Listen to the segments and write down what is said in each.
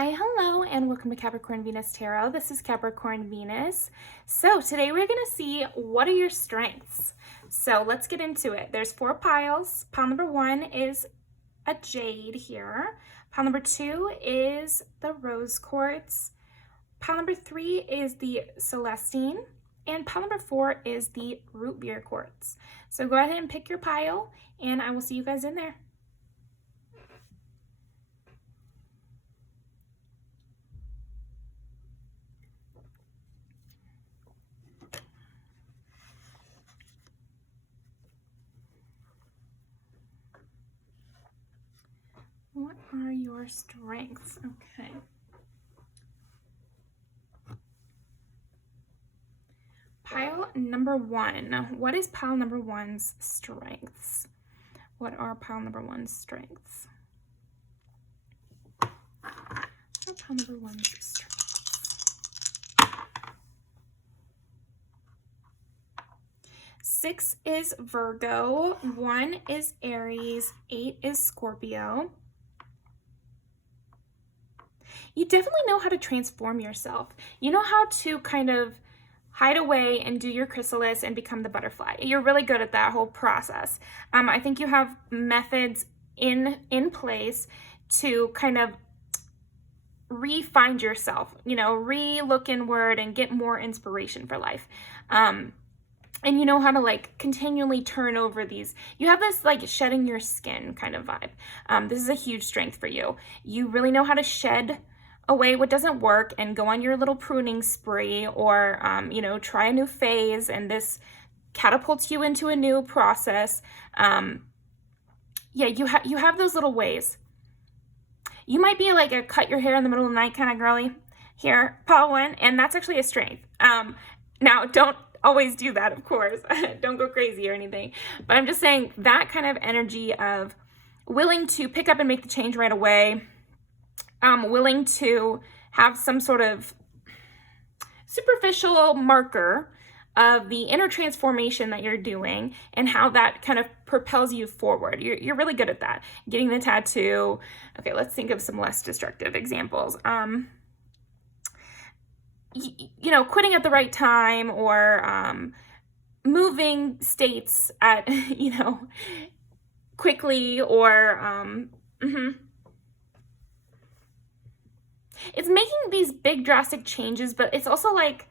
Hi, hello, and welcome to Capricorn Venus Tarot. This is Capricorn Venus. So today we're going to see what are your strengths. So let's get into it. There's 4 piles. Pile number 1 is a jade here. Pile number 2 is the rose quartz. Pile number 3 is the celestine. And pile number 4 is the root beer quartz. So go ahead and pick your pile, and I will see you guys in there. What are your strengths? Okay. Pile number 1. What is pile number 1's strengths? What are pile number 1's strengths? What are pile number 1's strengths? 6 is Virgo, 1 is Aries, 8 is Scorpio. You definitely know how to transform yourself. You know how to kind of hide away and do your chrysalis and become the butterfly. You're really good at that whole process. I think you have methods in place to kind of re-find yourself, re-look inward and get more inspiration for life. And you know how to like continually turn over these. You have this like shedding your skin kind of vibe. This is a huge strength for you. You really know how to shed away what doesn't work and go on your little pruning spree, or try a new phase, and this catapults you into a new process. You have those little ways. You might be like a cut your hair in the middle of the night kind of girly here, pile 1, and that's actually a strength. Now don't always do that, of course. Don't go crazy or anything, but I'm just saying that kind of energy of willing to pick up and make the change right away, willing to have some sort of superficial marker of the inner transformation that you're doing and how that kind of propels you forward. You're really good at that. Getting the tattoo. Okay, let's think of some less destructive examples. Quitting at the right time, or moving states at, quickly, or it's making these big drastic changes, but it's also like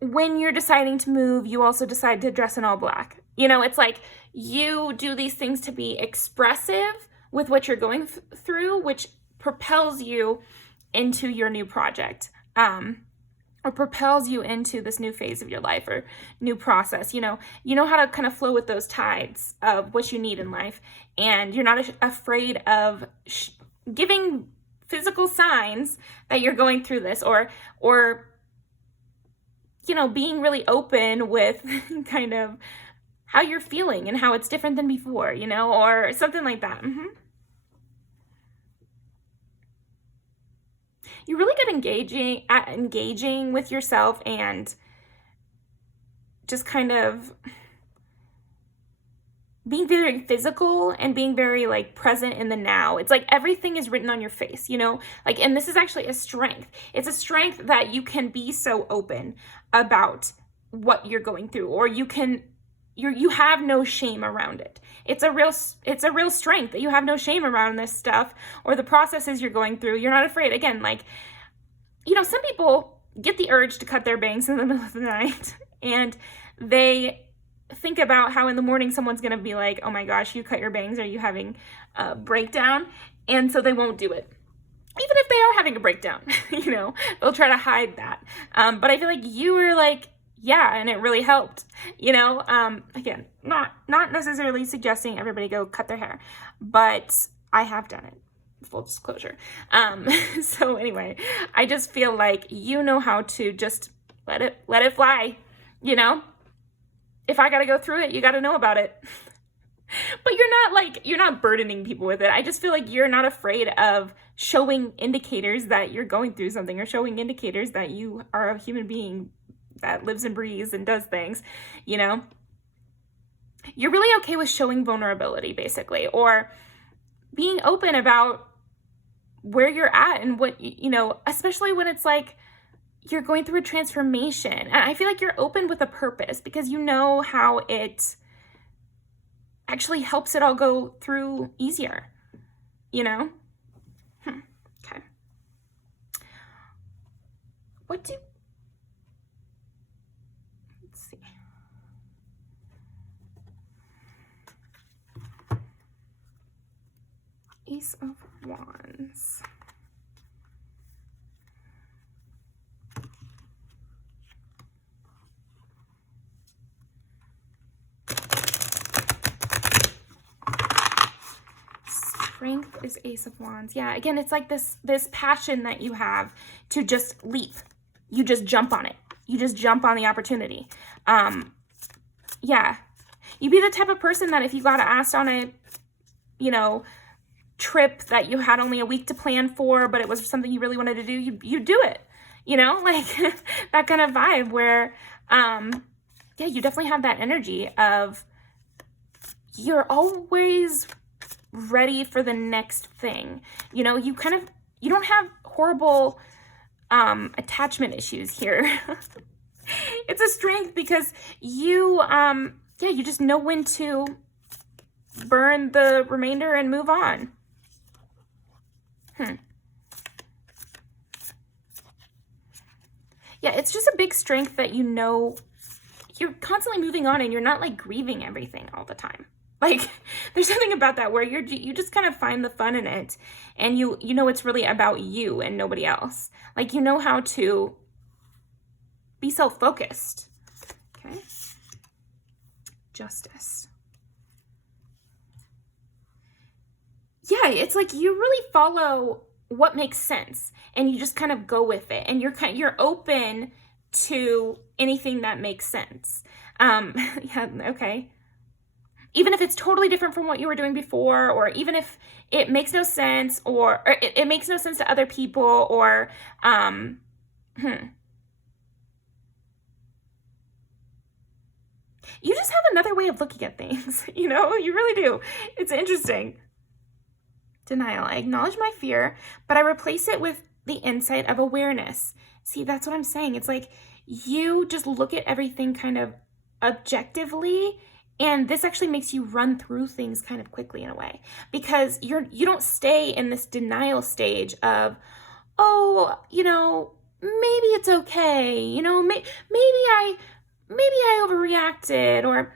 when you're deciding to move, you also decide to dress in all black. It's like you do these things to be expressive with what you're going through, which propels you into your new project, or propels you into this new phase of your life or new process. You know how to kind of flow with those tides of what you need in life, and you're not afraid of giving physical signs that you're going through this, or being really open with kind of how you're feeling and how it's different than before, or something like that. You're really good at engaging with yourself and just kind of being very physical and being very like present in the now. It's like everything is written on your face, and this is actually a strength. It's a strength that you can be so open about what you're going through, or you have no shame around it. It's a real strength that you have no shame around this stuff or the processes you're going through. You're not afraid. Again, some people get the urge to cut their bangs in the middle of the night, and they think about how in the morning someone's going to be like, oh my gosh, you cut your bangs, are you having a breakdown? And so they won't do it. Even if they are having a breakdown, they'll try to hide that. But I feel like you were like, yeah, and it really helped, again, not necessarily suggesting everybody go cut their hair, but I have done it, full disclosure. So anyway, I just feel like you know how to just let it fly, If I got to go through it, you got to know about it. But you're not burdening people with it. I just feel like you're not afraid of showing indicators that you're going through something, or showing indicators that you are a human being that lives and breathes and does things, You're really okay with showing vulnerability, basically, or being open about where you're at and what, you know, especially when it's like you're going through a transformation. And I feel like you're open with a purpose because you know how it actually helps it all go through easier, you know? Okay. Let's see. Ace of Wands. Strength is Ace of Wands. Yeah, again, it's like this passion that you have to just leap. You just jump on it. You just jump on the opportunity. Yeah. You'd be the type of person that if you got asked on a, you know, trip that you had only a week to plan for, but it was something you really wanted to do, you do it, you know, like that kind of vibe where, yeah, you definitely have that energy of you're always ready for the next thing. You know, you don't have horrible, attachment issues here. It's a strength because you, yeah, you just know when to burn the remainder and move on. Yeah, it's just a big strength that you know you're constantly moving on and you're not like grieving everything all the time. Like there's something about that where you just kind of find the fun in it and you know it's really about you and nobody else. Like you know how to be self-focused. Okay. Justice. Yeah, it's like you really follow what makes sense and you just kind of go with it and you're open to anything that makes sense. Yeah, okay. Even if it's totally different from what you were doing before, or even if it makes no sense or it makes no sense to other people or, you just have another way of looking at things, you know, you really do. It's interesting. Denial. I acknowledge my fear, but I replace it with the insight of awareness. See, that's what I'm saying. It's like you just look at everything kind of objectively, and this actually makes you run through things kind of quickly in a way because you don't stay in this denial stage of, oh, you know, maybe it's okay, you know, maybe I overreacted, or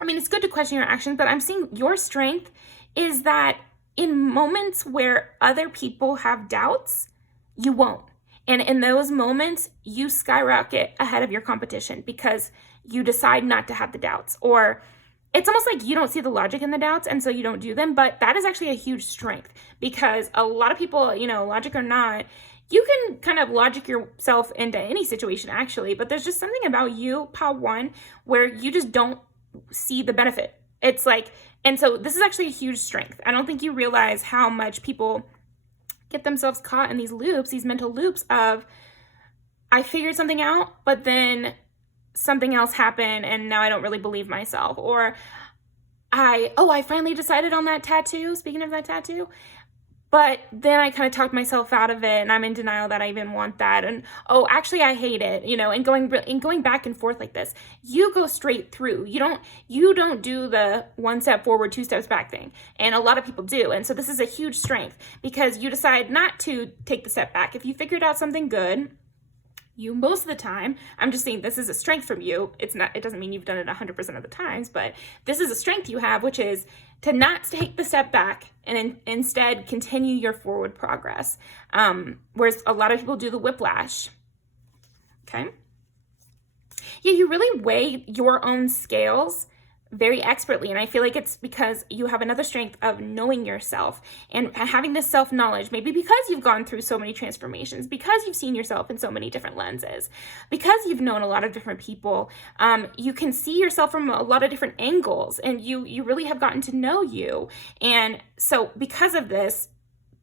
I mean, it's good to question your actions, but I'm seeing your strength is that in moments where other people have doubts, you won't. And in those moments, you skyrocket ahead of your competition because you decide not to have the doubts. Or it's almost like you don't see the logic in the doubts and so you don't do them. But that is actually a huge strength because a lot of people, you know, logic or not, you can kind of logic yourself into any situation actually. But there's just something about you, Pile 1, where you just don't see the benefit. It's like, and so this is actually a huge strength. I don't think you realize how much people get themselves caught in these loops, these mental loops of, I figured something out, but then something else happened and now I don't really believe myself. Or I finally decided on that tattoo, speaking of that tattoo, but then I kind of talked myself out of it and I'm in denial that I even want that. And, oh, actually I hate it, you know, and going back and forth like this, you go straight through. You don't do the 1 step forward, 2 steps back thing. And a lot of people do. And so this is a huge strength because you decide not to take the step back. If you figured out something good, you most of the time, I'm just saying this is a strength from you. It doesn't mean you've done it 100% of the times, but this is a strength you have, which is to not take the step back and instead continue your forward progress. Whereas a lot of people do the whiplash. Okay. Yeah, you really weigh your own scales very expertly. And I feel like it's because you have another strength of knowing yourself and having this self-knowledge, maybe because you've gone through so many transformations, because you've seen yourself in so many different lenses, because you've known a lot of different people. You can see yourself from a lot of different angles and you really have gotten to know you. And so because of this,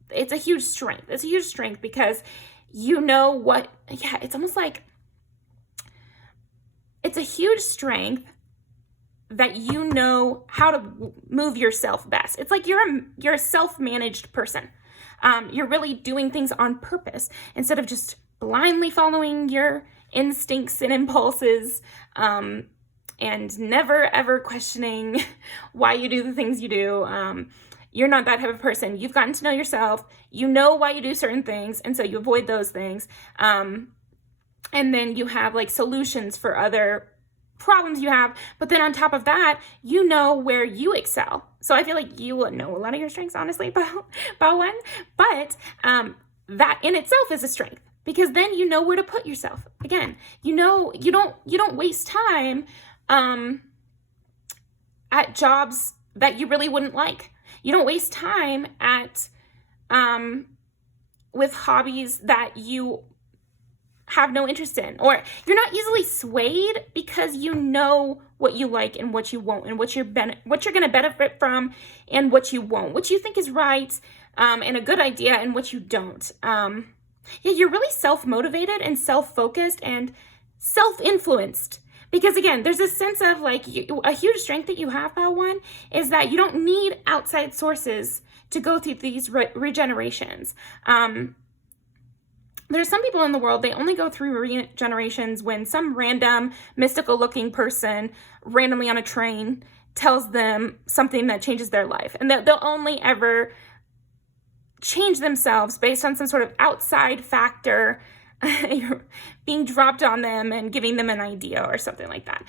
it's a huge strength. It's a huge strength because you know what, yeah, it's almost like it's a huge strength that you know how to move yourself best. It's like you're a self-managed person. You're really doing things on purpose instead of just blindly following your instincts and impulses, and never ever questioning why you do the things you do. You're not that type of person. You've gotten to know yourself. You know why you do certain things, and so you avoid those things. And then you have like solutions for other problems you have. But then on top of that, you know where you excel. So I feel like you know a lot of your strengths, honestly, about one. But that in itself is a strength, because then you know where to put yourself. Again, you know, you don't waste time at jobs that you really wouldn't like. You don't waste time at with hobbies that you have no interest in, or you're not easily swayed because you know what you like and what you won't, and what you're going to benefit from and what you won't, what you think is right and a good idea and what you don't. Yeah, you're really self-motivated and self-focused and self-influenced. Because again, there's a sense of like a huge strength that you have, Pile 1, is that you don't need outside sources to go through these regenerations. There's some people in the world, they only go through regenerations when some random mystical looking person randomly on a train tells them something that changes their life. And they'll only ever change themselves based on some sort of outside factor being dropped on them and giving them an idea or something like that.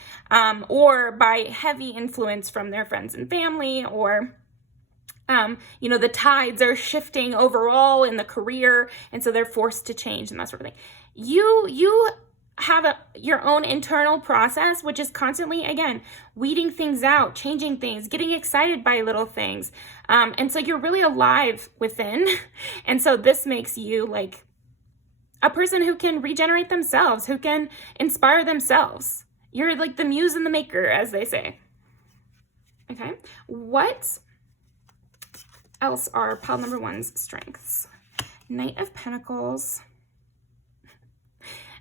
Or by heavy influence from their friends and family, or the tides are shifting overall in the career, and so they're forced to change and that sort of thing. You have your own internal process, which is constantly, again, weeding things out, changing things, getting excited by little things. And so you're really alive within. And so this makes you like a person who can regenerate themselves, who can inspire themselves. You're like the muse and the maker, as they say. Okay, what else are pile number 1's strengths? Knight of Pentacles.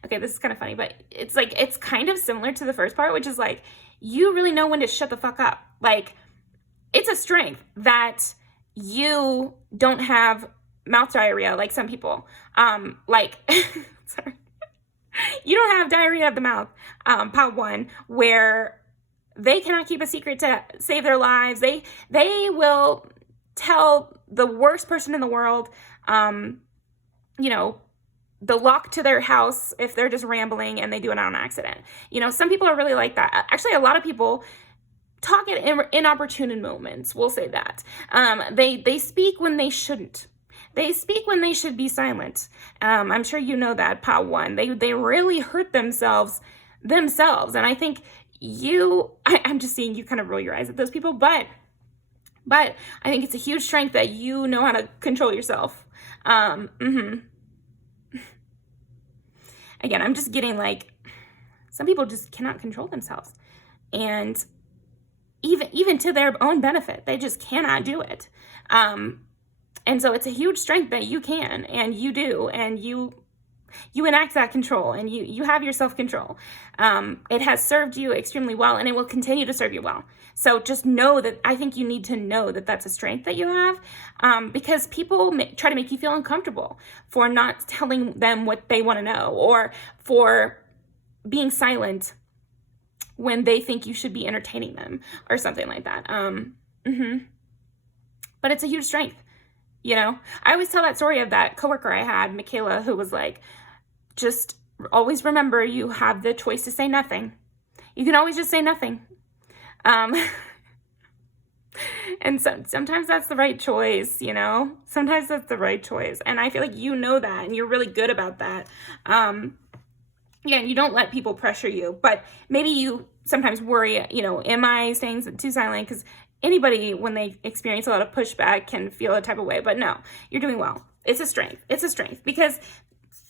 Okay, this is kind of funny, but it's kind of similar to the first part, which is like, you really know when to shut the fuck up. Like, it's a strength that you don't have mouth diarrhea like some people. Sorry. You don't have diarrhea of the mouth, pile 1, where they cannot keep a secret to save their lives. They will tell the worst person in the world, the lock to their house if they're just rambling and they do it on accident. Some people are really like that. Actually, a lot of people talk at inopportune moments. We'll say that. They speak when they shouldn't. They speak when they should be silent. I'm sure you know that, pile 1. They really hurt themselves. And I think I'm just seeing you kind of roll your eyes at those people, but I think it's a huge strength that you know how to control yourself. Again, I'm just getting like, some people just cannot control themselves. And even to their own benefit, they just cannot do it. And so it's a huge strength that you can, and you do, and you enact that control, and you have your self-control. It has served you extremely well, and it will continue to serve you well. So just know that, I think you need to know that that's a strength that you have, because people try to make you feel uncomfortable for not telling them what they want to know, or for being silent when they think you should be entertaining them or something like that. But it's a huge strength. I always tell that story of that coworker I had, Michaela, who was like, just always remember you have the choice to say nothing. You can always just say nothing. And sometimes that's the right choice, sometimes that's the right choice. And I feel like you know that, and you're really good about that. You don't let people pressure you, but maybe you sometimes worry, am I staying too silent? Because anybody, when they experience a lot of pushback, can feel a type of way. But no, you're doing well. It's a strength. Because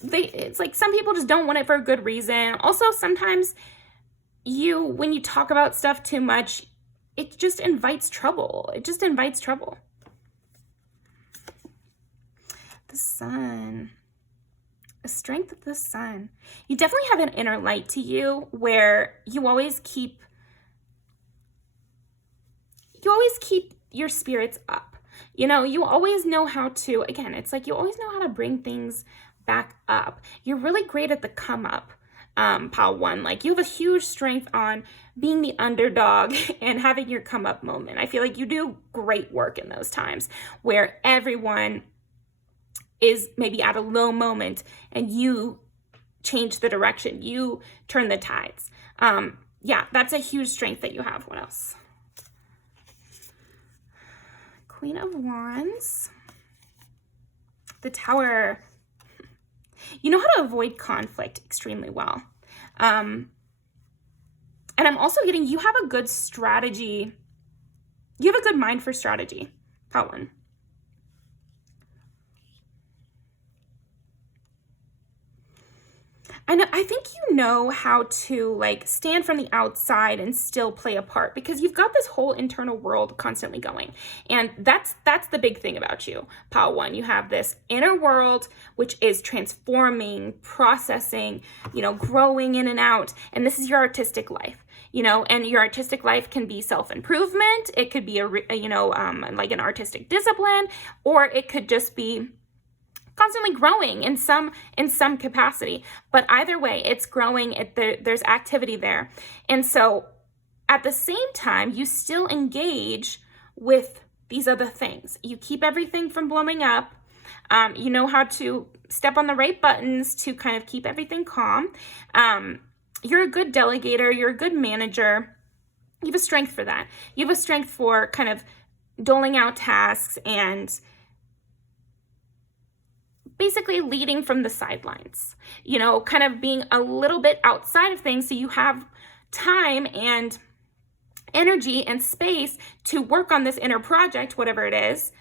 it's like some people just don't want it for a good reason. Also, sometimes when you talk about stuff too much, it just invites trouble. The Sun. The strength of the Sun. You definitely have an inner light to you where you always keep your spirits up. You know, you always know how to, again, it's like you always know how to bring things back up. You're really great at the come up, pile one. Like, you have a huge strength on being the underdog and having your come up moment. I feel like you do great work in those times where everyone is maybe at a low moment and you change the direction, you turn the tides. Yeah, that's a huge strength that you have. What else? Queen of Wands, the Tower. You know how to avoid conflict extremely well. And I'm also getting, you have a good strategy. You have a good mind for strategy, pile one. I think you know how to like stand from the outside and still play a part because you've got this whole internal world constantly going. And that's the big thing about you, pile one. You have this inner world, which is transforming, processing, you know, growing in and out. And this is your artistic life, you know, and your artistic life can be self-improvement. It could be like an artistic discipline, or it could just be constantly growing in some capacity. But either way, it's growing. There's activity there. And so at the same time, you still engage with these other things. You keep everything from blowing up. You know how to step on the right buttons to kind of keep everything calm. You're a good delegator. You're a good manager. You have a strength for that. You have a strength for kind of doling out tasks and basically leading from the sidelines, you know, kind of being a little bit outside of things so you have time and energy and space to work on this inner project, whatever it is,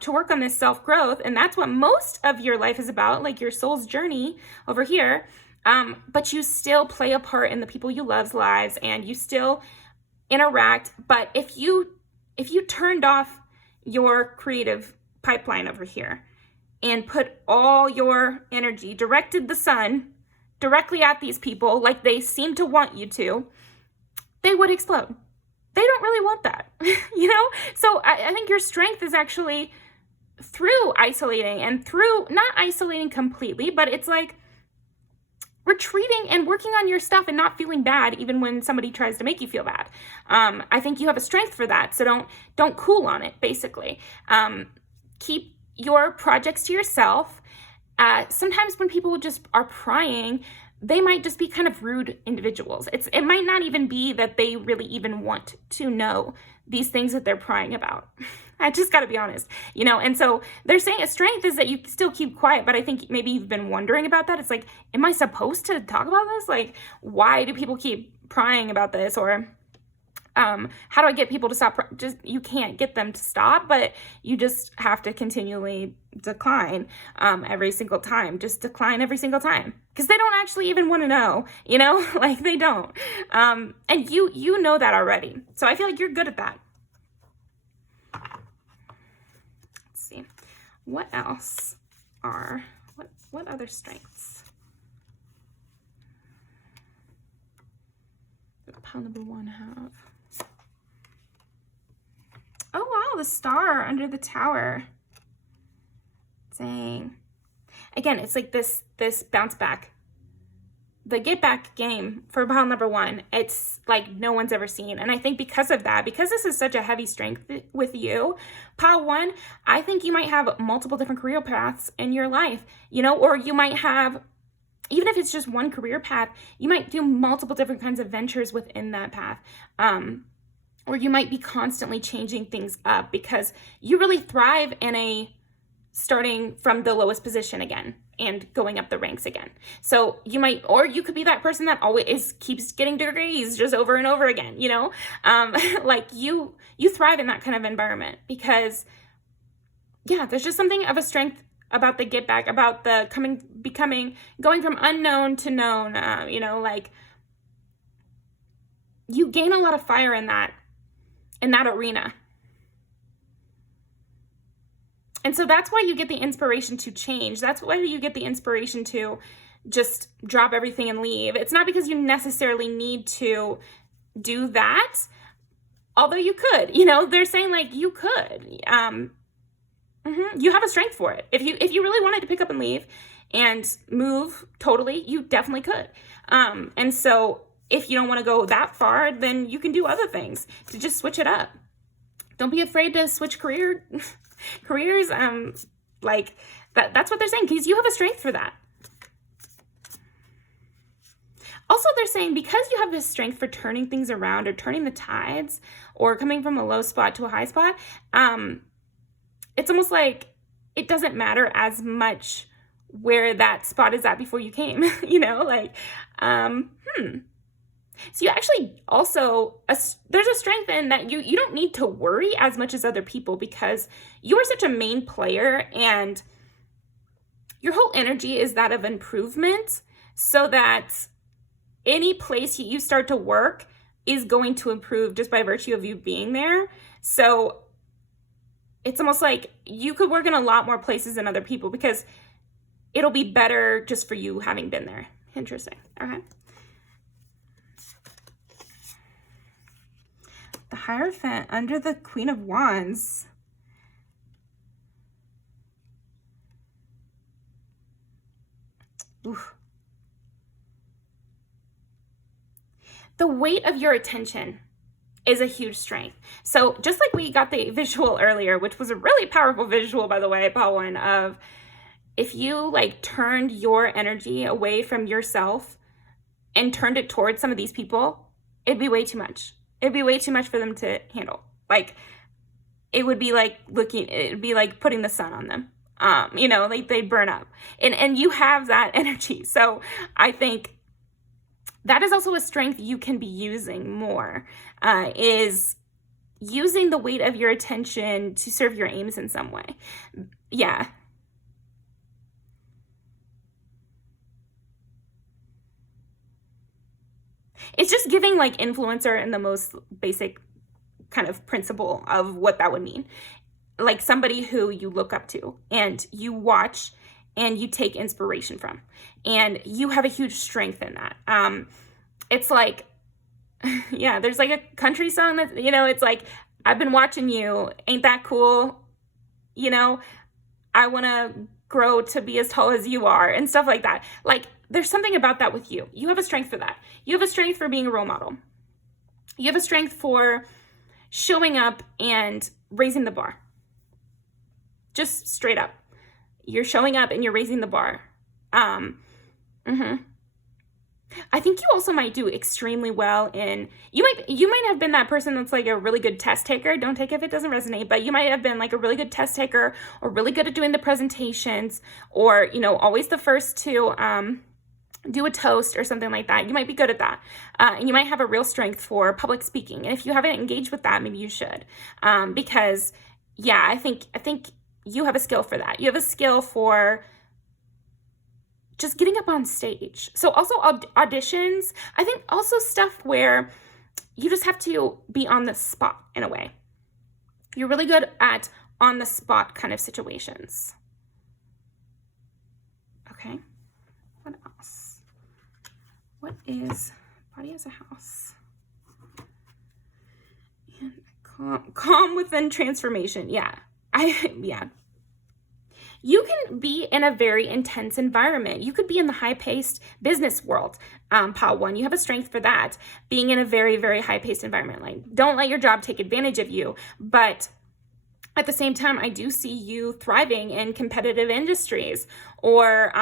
to work on this self-growth. And that's what most of your life is about, like your soul's journey over here. But you still play a part in the people you love's lives and you still interact. But if you turned off your creative pipeline over here, and put all your energy, directed the sun directly at these people like they seem to want you to, they would explode. They don't really want that, you know? So I think your strength is actually through isolating and through, not isolating completely, but it's like retreating and working on your stuff and not feeling bad even when somebody tries to make you feel bad. I think you have a strength for that, so don't cool on it, basically. Keep your projects to yourself. Sometimes when people just are prying, they might just be kind of rude individuals. It might not even be that they really even want to know these things that they're prying about. I just got to be honest, you know? And so they're saying a strength is that you still keep quiet, but I think maybe you've been wondering about that. It's like, am I supposed to talk about this? Like, why do people keep prying about this? Or how do I get people to stop? You can't get them to stop, but you just have to continually decline every single time. Just decline every single time because they don't actually even want to know, you know, like they don't. And you know that already. So I feel like you're good at that. Let's see. What else what other strengths? What pile number one have? Oh, wow, the star under the tower. Dang. Again, it's like this bounce back. The get back game for pile number one, it's like no one's ever seen. And I think because of that, because this is such a heavy strength with you, pile one, I think you might have multiple different career paths in your life, you know, or you might have, even if it's just one career path, you might do multiple different kinds of ventures within that path. Or you might be constantly changing things up because you really thrive in starting from the lowest position again and going up the ranks again. So you might, or you could be that person that always keeps getting degrees just over and over again, you know? Like you thrive in that kind of environment because, yeah, there's just something of a strength about the get back, about the going from unknown to known, you know, like you gain a lot of fire in that arena. And so that's why you get the inspiration to change. That's why you get the inspiration to just drop everything and leave. It's not because you necessarily need to do that, although you could, you know, they're saying like you could. You have a strength for it. If you really wanted to pick up and leave and move totally, you definitely could. And so if you don't want to go that far, then you can do other things to just switch it up. Don't be afraid to switch careers. Like that's what they're saying, because you have a strength for that. Also, they're saying because you have this strength for turning things around or turning the tides or coming from a low spot to a high spot, it's almost like it doesn't matter as much where that spot is at before you came, you know, like, So you actually also, there's a strength in that you don't need to worry as much as other people, because you are such a main player and your whole energy is that of improvement, so that any place you start to work is going to improve just by virtue of you being there. So it's almost like you could work in a lot more places than other people because it'll be better just for you having been there. Interesting. Okay. The Hierophant under the Queen of Wands. Oof. The weight of your attention is a huge strength. So just like we got the visual earlier, which was a really powerful visual, by the way, Paul, one of if you like turned your energy away from yourself and turned it towards some of these people, it'd be way too much. It'd be way too much for them to handle. Like it would be like it'd be like putting the sun on them. You know, like they burn up, and you have that energy. So I think that is also a strength you can be using more, is using the weight of your attention to serve your aims in some way. Yeah. It's just giving like influencer in the most basic kind of principle of what that would mean. Like somebody who you look up to and you watch and you take inspiration from, and you have a huge strength in that. It's like, yeah, there's like a country song that, you know, it's like, I've been watching you, ain't that cool? You know, I want to grow to be as tall as you are and stuff like that. Like there's something about that with you. You have a strength for that. You have a strength for being a role model. You have a strength for showing up and raising the bar. Just straight up. You're showing up and you're raising the bar. I think you also might do extremely well in, you might have been that person that's like a really good test taker. Don't take it if it doesn't resonate, but you might have been like a really good test taker, or really good at doing the presentations, or, you know, always the first to do a toast or something like that. You might be good at that. And you might have a real strength for public speaking. And if you haven't engaged with that, maybe you should. Because yeah, I think you have a skill for that. You have a skill for just getting up on stage. So also auditions, I think also stuff where you just have to be on the spot in a way. You're really good at on the spot kind of situations. Okay, what else? What is body as a house? And calm within transformation. Yeah, yeah. You can be in a very intense environment. You could be in the high-paced business world, Pile 1. You have a strength for that, being in a very, very high-paced environment. Like, don't let your job take advantage of you. But at the same time, I do see you thriving in competitive industries or,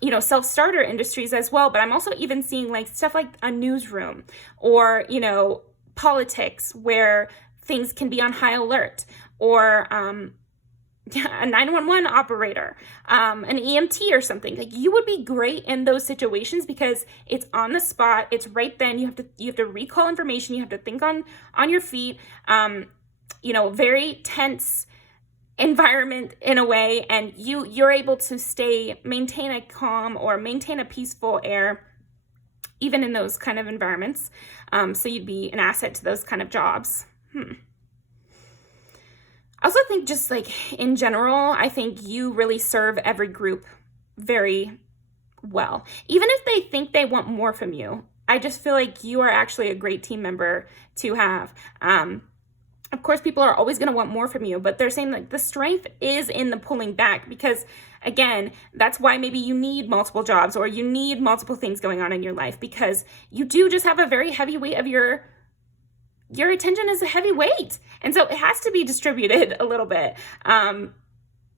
you know, self-starter industries as well. But I'm also even seeing like stuff like a newsroom or, you know, politics where things can be on high alert, or a 911 operator, an EMT or something. Like you would be great in those situations because it's on the spot. It's right then. You have to recall information. You have to think on your feet. You know, very tense environment in a way, and you're able to maintain a calm or maintain a peaceful air even in those kind of environments. So you'd be an asset to those kind of jobs. I also think just like in general, I think you really serve every group very well. Even if they think they want more from you, I just feel like you are actually a great team member to have. Of course, people are always going to want more from you, but they're saying like the strength is in the pulling back, because again, that's why maybe you need multiple jobs or you need multiple things going on in your life, because you do just have a very heavy weight of your attention is a heavy weight. And so it has to be distributed a little bit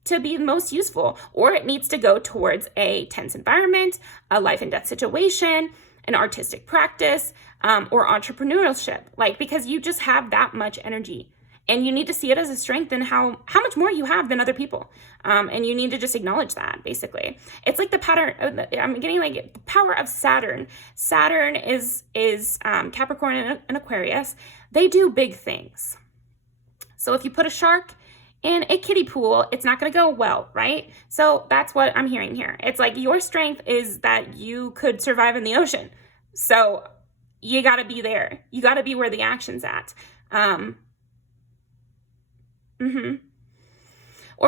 to be most useful, or it needs to go towards a tense environment, a life and death situation, an artistic practice, or entrepreneurship, like, because you just have that much energy and you need to see it as a strength and how much more you have than other people. And you need to just acknowledge that, basically. It's like the pattern, I'm getting like the power of Saturn. Saturn is Capricorn and Aquarius. They do big things. So if you put a shark in a kiddie pool, it's not going to go well, right? So that's what I'm hearing here. It's like your strength is that you could survive in the ocean. So you got to be there. You got to be where the action's at. Or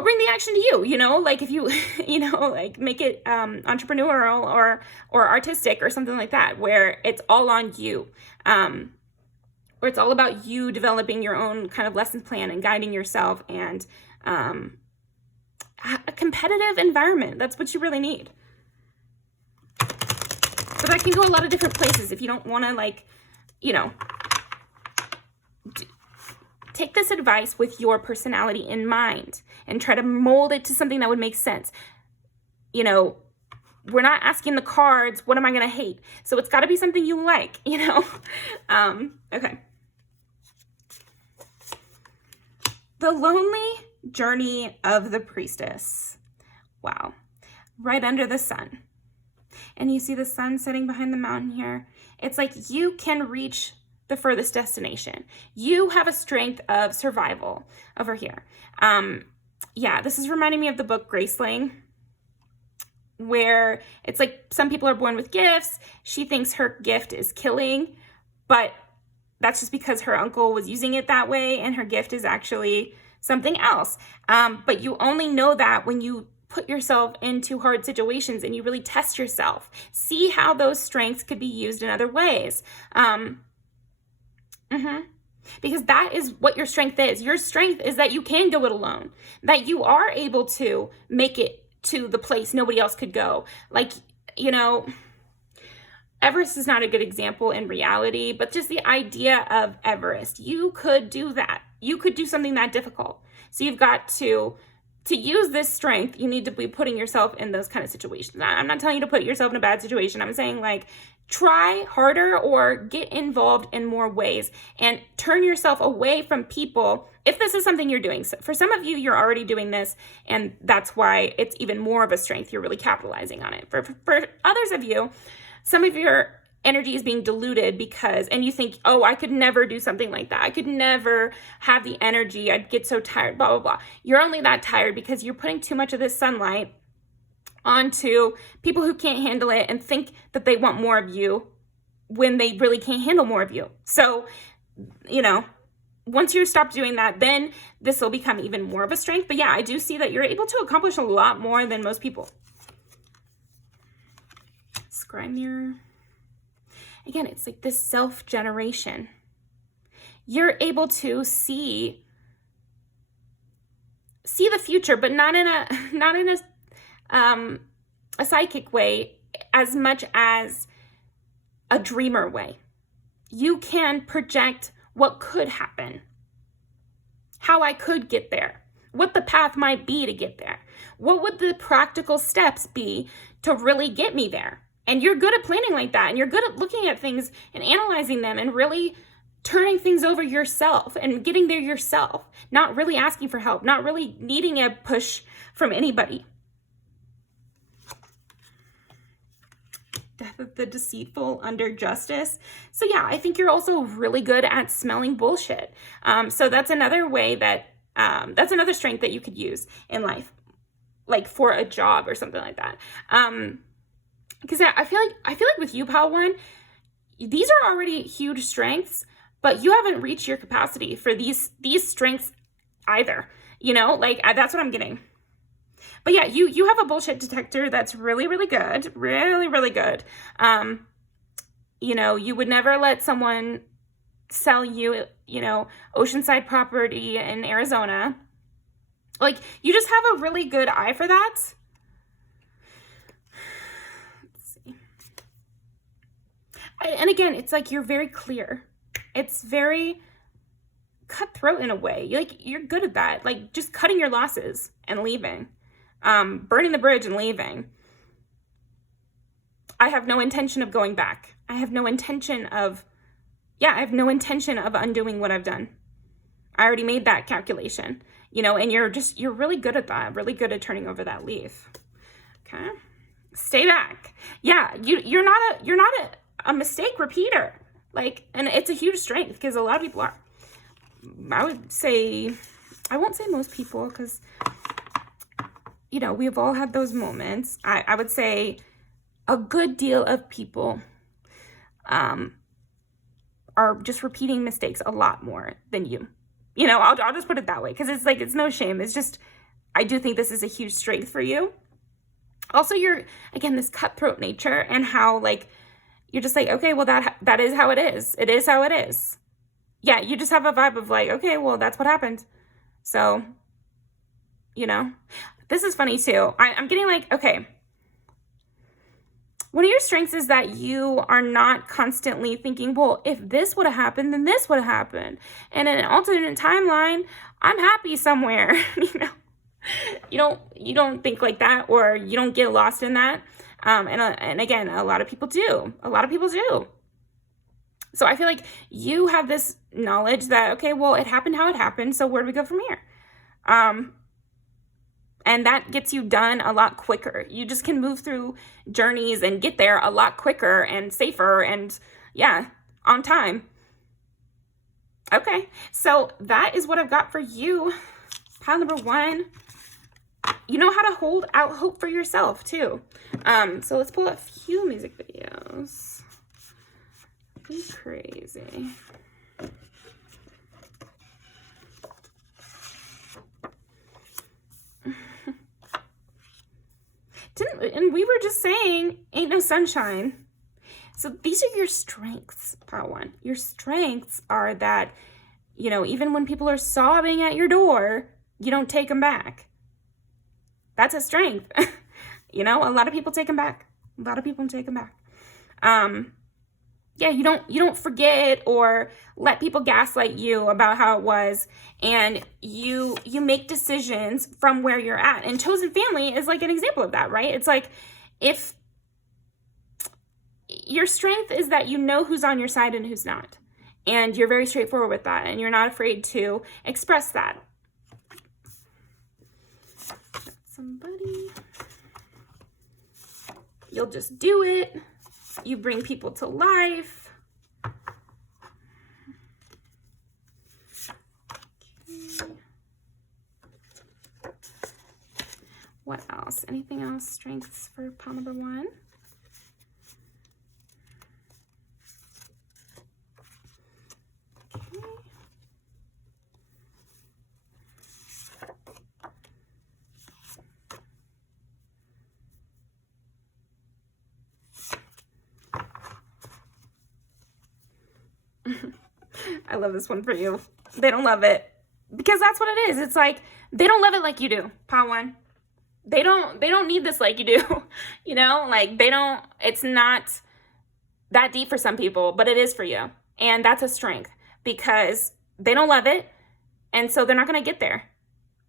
bring the action to you, you know, like if you, you know, like make it entrepreneurial or artistic or something like that, where it's all on you. Or it's all about you developing your own kind of lesson plan and guiding yourself, and a competitive environment. That's what you really need. But that can go a lot of different places if you don't want to, like, you know, take this advice with your personality in mind and try to mold it to something that would make sense. You know, we're not asking the cards, what am I going to hate? So it's got to be something you like, you know? Okay. The lonely journey of the priestess. Wow. Right under the sun. And you see the sun setting behind the mountain here. It's like you can reach the furthest destination. You have a strength of survival over here. Yeah, this is reminding me of the book Graceling, where it's like some people are born with gifts. She thinks her gift is killing, but that's just because her uncle was using it that way, and her gift is actually something else. But you only know that when you put yourself into hard situations and you really test yourself. See how those strengths could be used in other ways. Because that is what your strength is. Your strength is that you can go it alone, that you are able to make it to the place nobody else could go. Like, you know, Everest is not a good example in reality, but just the idea of Everest, you could do that. You could do something that difficult. So you've got to use this strength, you need to be putting yourself in those kind of situations. I'm not telling you to put yourself in a bad situation. I'm saying, like, try harder or get involved in more ways and turn yourself away from people if this is something you're doing. So for some of you, you're already doing this, and that's why it's even more of a strength. You're really capitalizing on it. For others of you, some of your energy is being diluted and you think, oh, I could never do something like that. I could never have the energy. I'd get so tired, blah, blah, blah. You're only that tired because you're putting too much of this sunlight onto people who can't handle it and think that they want more of you when they really can't handle more of you. So, you know, once you stop doing that, then this will become even more of a strength. But yeah, I do see that you're able to accomplish a lot more than most people. Scribe mirror. Again, it's like this self-generation. You're able to see the future, but not in a psychic way as much as a dreamer way. You can project what could happen, how I could get there, what the path might be to get there, what would the practical steps be to really get me there. And you're good at planning like that, and you're good at looking at things and analyzing them and really turning things over yourself and getting there yourself, not really asking for help, not really needing a push from anybody. Death of the deceitful under justice. So yeah, I think you're also really good at smelling bullshit. So that's another way that, that's another strength that you could use in life, like for a job or something like that. Because I feel like with you, Pal One, these are already huge strengths, but you haven't reached your capacity for these strengths either. You know, like that's what I'm getting. But yeah, you have a bullshit detector that's really, really good, really, really good. You know, you would never let someone sell you you know, oceanside property in Arizona. Like, you just have a really good eye for that. Let's see. And again, it's like you're very clear. It's very cutthroat in a way. Like, you're good at that. Like, just cutting your losses and leaving. Burning the bridge and leaving. I have no intention of going back. I have no intention of undoing what I've done. I already made that calculation, you know, and you're really good at that, really good at turning over that leaf. Okay. Stay back. Yeah. You're not a mistake repeater. Like, and it's a huge strength because a lot of people are. I won't say most people, because, you know, we've all had those moments. I would say a good deal of people are just repeating mistakes a lot more than you. You know, I'll just put it that way, because it's like, it's no shame. It's just, I do think this is a huge strength for you. Also, again, this cutthroat nature, and how, like, you're just like, okay, well, that is how it is. It is how it is. Yeah, you just have a vibe of like, okay, well, that's what happened. So, you know, this is funny too. I'm getting like, okay, one of your strengths is that you are not constantly thinking, well, if this would have happened, then this would have happened. And in an alternate timeline, I'm happy somewhere. You know, you don't think like that, or you don't get lost in that. And again, a lot of people do. A lot of people do. So I feel like you have this knowledge that, okay, well, it happened how it happened, so where do we go from here? And that gets you done a lot quicker. You just can move through journeys and get there a lot quicker and safer and, yeah, on time. Okay, so that is what I've got for you. Pile number 1. You know how to hold out hope for yourself, too. So let's pull a few music videos. Be crazy. And we were just saying, ain't no sunshine. So these are your strengths, pile 1. Your strengths are that, you know, even when people are sobbing at your door, you don't take them back. That's a strength. You know, a lot of people take them back. A lot of people take them back. Yeah, you don't forget or let people gaslight you about how it was, and you make decisions from where you're at. And chosen family is like an example of that, right? It's like, if your strength is that you know who's on your side and who's not, and you're very straightforward with that, and you're not afraid to express that. Somebody, you'll just do it. You bring people to life. Okay. What else? Anything else? Strengths for pile number 1? Okay. I love this one for you. They don't love it, because that's what it is. It's like, they don't love it like you do, pile 1. They don't need this like you do. You know, like, it's not that deep for some people, but it is for you. And that's a strength, because they don't love it, and so they're not going to get there,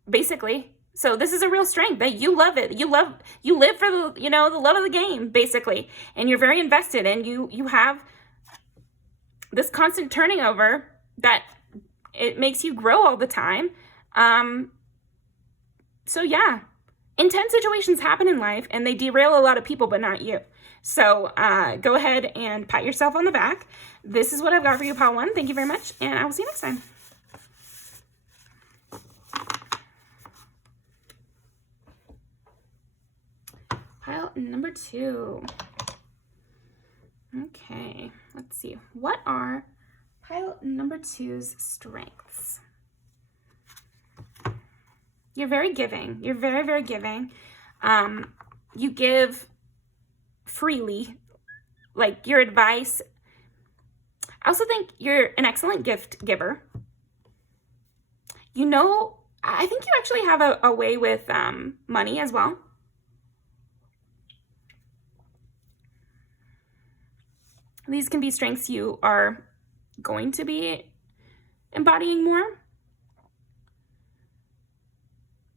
basically. So this is a real strength, that you love it. You live for the, you know, the love of the game, basically. And you're very invested, and you have this constant turning over that it makes you grow all the time. So yeah, intense situations happen in life, and they derail a lot of people, but not you. So go ahead and pat yourself on the back. This is what I've got for you, pile 1. Thank you very much, and I will see you next time. Pile number 2. Okay, let's see. What are pile number 2's strengths? You're very giving. You're very, very giving. You give freely, like your advice. I also think you're an excellent gift giver. You know, I think you actually have a way with money as well. These can be strengths you are going to be embodying more.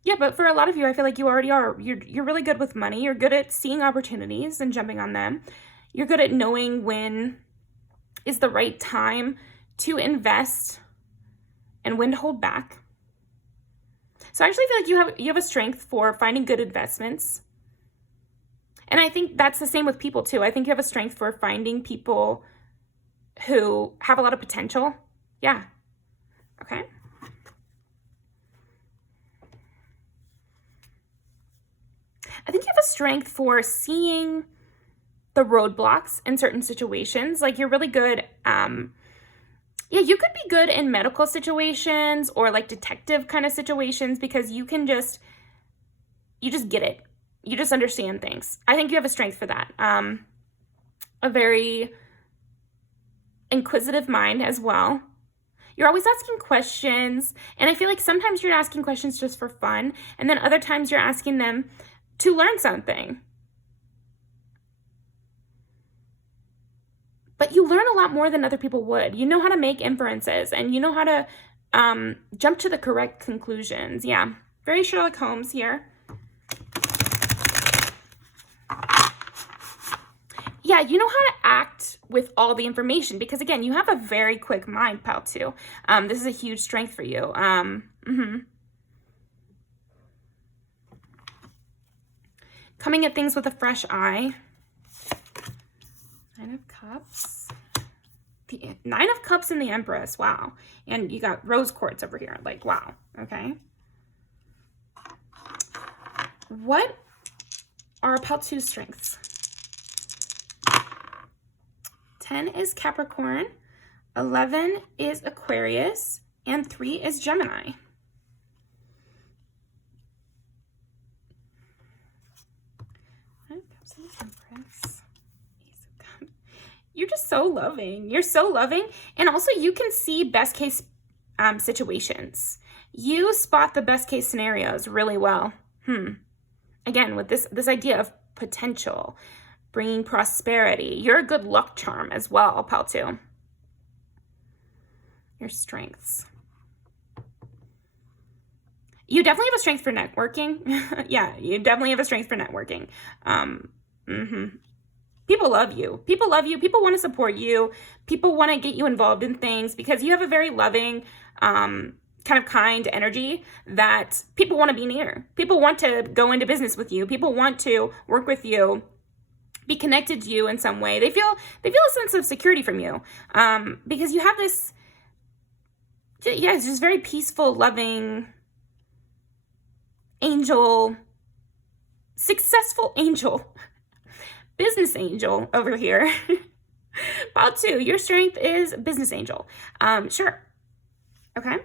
Yeah, but for a lot of you, I feel like you already are. You're really good with money. You're good at seeing opportunities and jumping on them. You're good at knowing when is the right time to invest and when to hold back. So I actually feel like you have a strength for finding good investments. And I think that's the same with people too. I think you have a strength for finding people who have a lot of potential. Yeah. Okay. I think you have a strength for seeing the roadblocks in certain situations. Like you're really good. Yeah, you could be good in medical situations or like detective kind of situations because you just get it. You just understand things. I think you have a strength for that. A very inquisitive mind as well. You're always asking questions. And I feel like sometimes you're asking questions just for fun. And then other times you're asking them to learn something. But you learn a lot more than other people would. You know how to make inferences and you know how to jump to the correct conclusions. Yeah, very Sherlock Holmes here. Yeah, you know how to act with all the information because, again, you have a very quick mind, pal, too. This is a huge strength for you. Coming at things with a fresh eye. Nine of Cups. The Nine of Cups and the Empress. Wow. And you got rose quartz over here. Like, wow. Okay. What are pal 2's strengths? 10 is Capricorn. 11 is Aquarius. And 3 is Gemini. Empress. You're just so loving. You're so loving. And also you can see best case situations. You spot the best case scenarios really well. Again, with this idea of potential, bringing prosperity. You're a good luck charm as well, pal 2. Your strengths. You definitely have a strength for networking. Yeah, you definitely have a strength for networking. People love you. People love you. People want to support you. People want to get you involved in things because you have a very loving, kind of kind energy that people want to be near. People want to go into business with you. People want to work with you, be connected to you in some way. They feel a sense of security from you because you have this, yeah, it's just very peaceful, loving angel, successful angel. Business angel over here. Pile 2, your strength is business angel. Sure. Okay.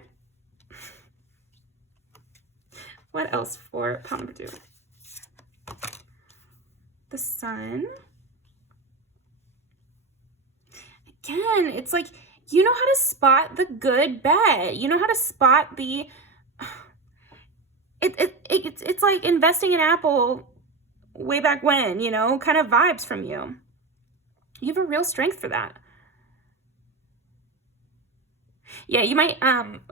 What else for pile number 2? The Sun. Again, it's like you know how to spot the good bet. You know how to spot the. It's like investing in Apple way back when, you know, kind of vibes from you. You have a real strength for that. Yeah, you might,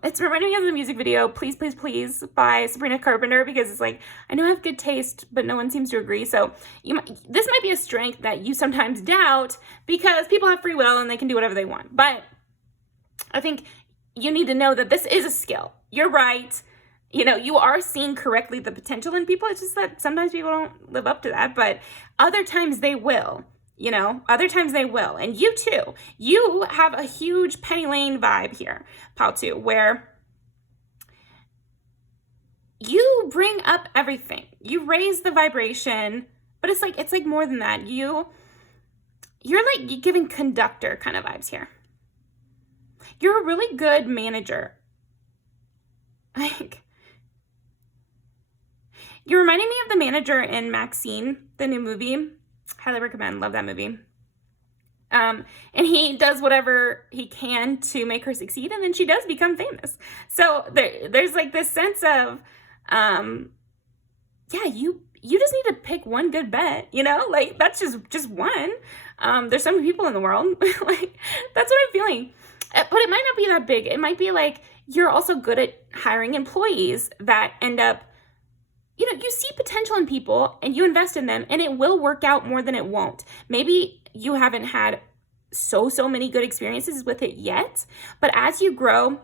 it's reminding me of the music video, Please, Please, Please by Sabrina Carpenter, because it's like, I know I have good taste, but no one seems to agree. So this might be a strength that you sometimes doubt because people have free will and they can do whatever they want. But I think you need to know that this is a skill. You're right. You know, you are seeing correctly the potential in people. It's just that sometimes people don't live up to that, but other times they will, you know, other times they will. And you too, you have a huge Penny Lane vibe here, pal 2, where you bring up everything. You raise the vibration, but it's like more than that. You're like giving conductor kind of vibes here. You're a really good manager. Like, you're reminding me of the manager in Maxine, the new movie. Highly recommend. Love that movie. And he does whatever he can to make her succeed, and then she does become famous. So there's like this sense of, yeah, you just need to pick one good bet, you know, like that's just one. There's so many people in the world, like that's what I'm feeling. But it might not be that big. It might be like you're also good at hiring employees that end up, you know, you see potential in people and you invest in them and it will work out more than it won't. Maybe you haven't had so many good experiences with it yet, but as you grow,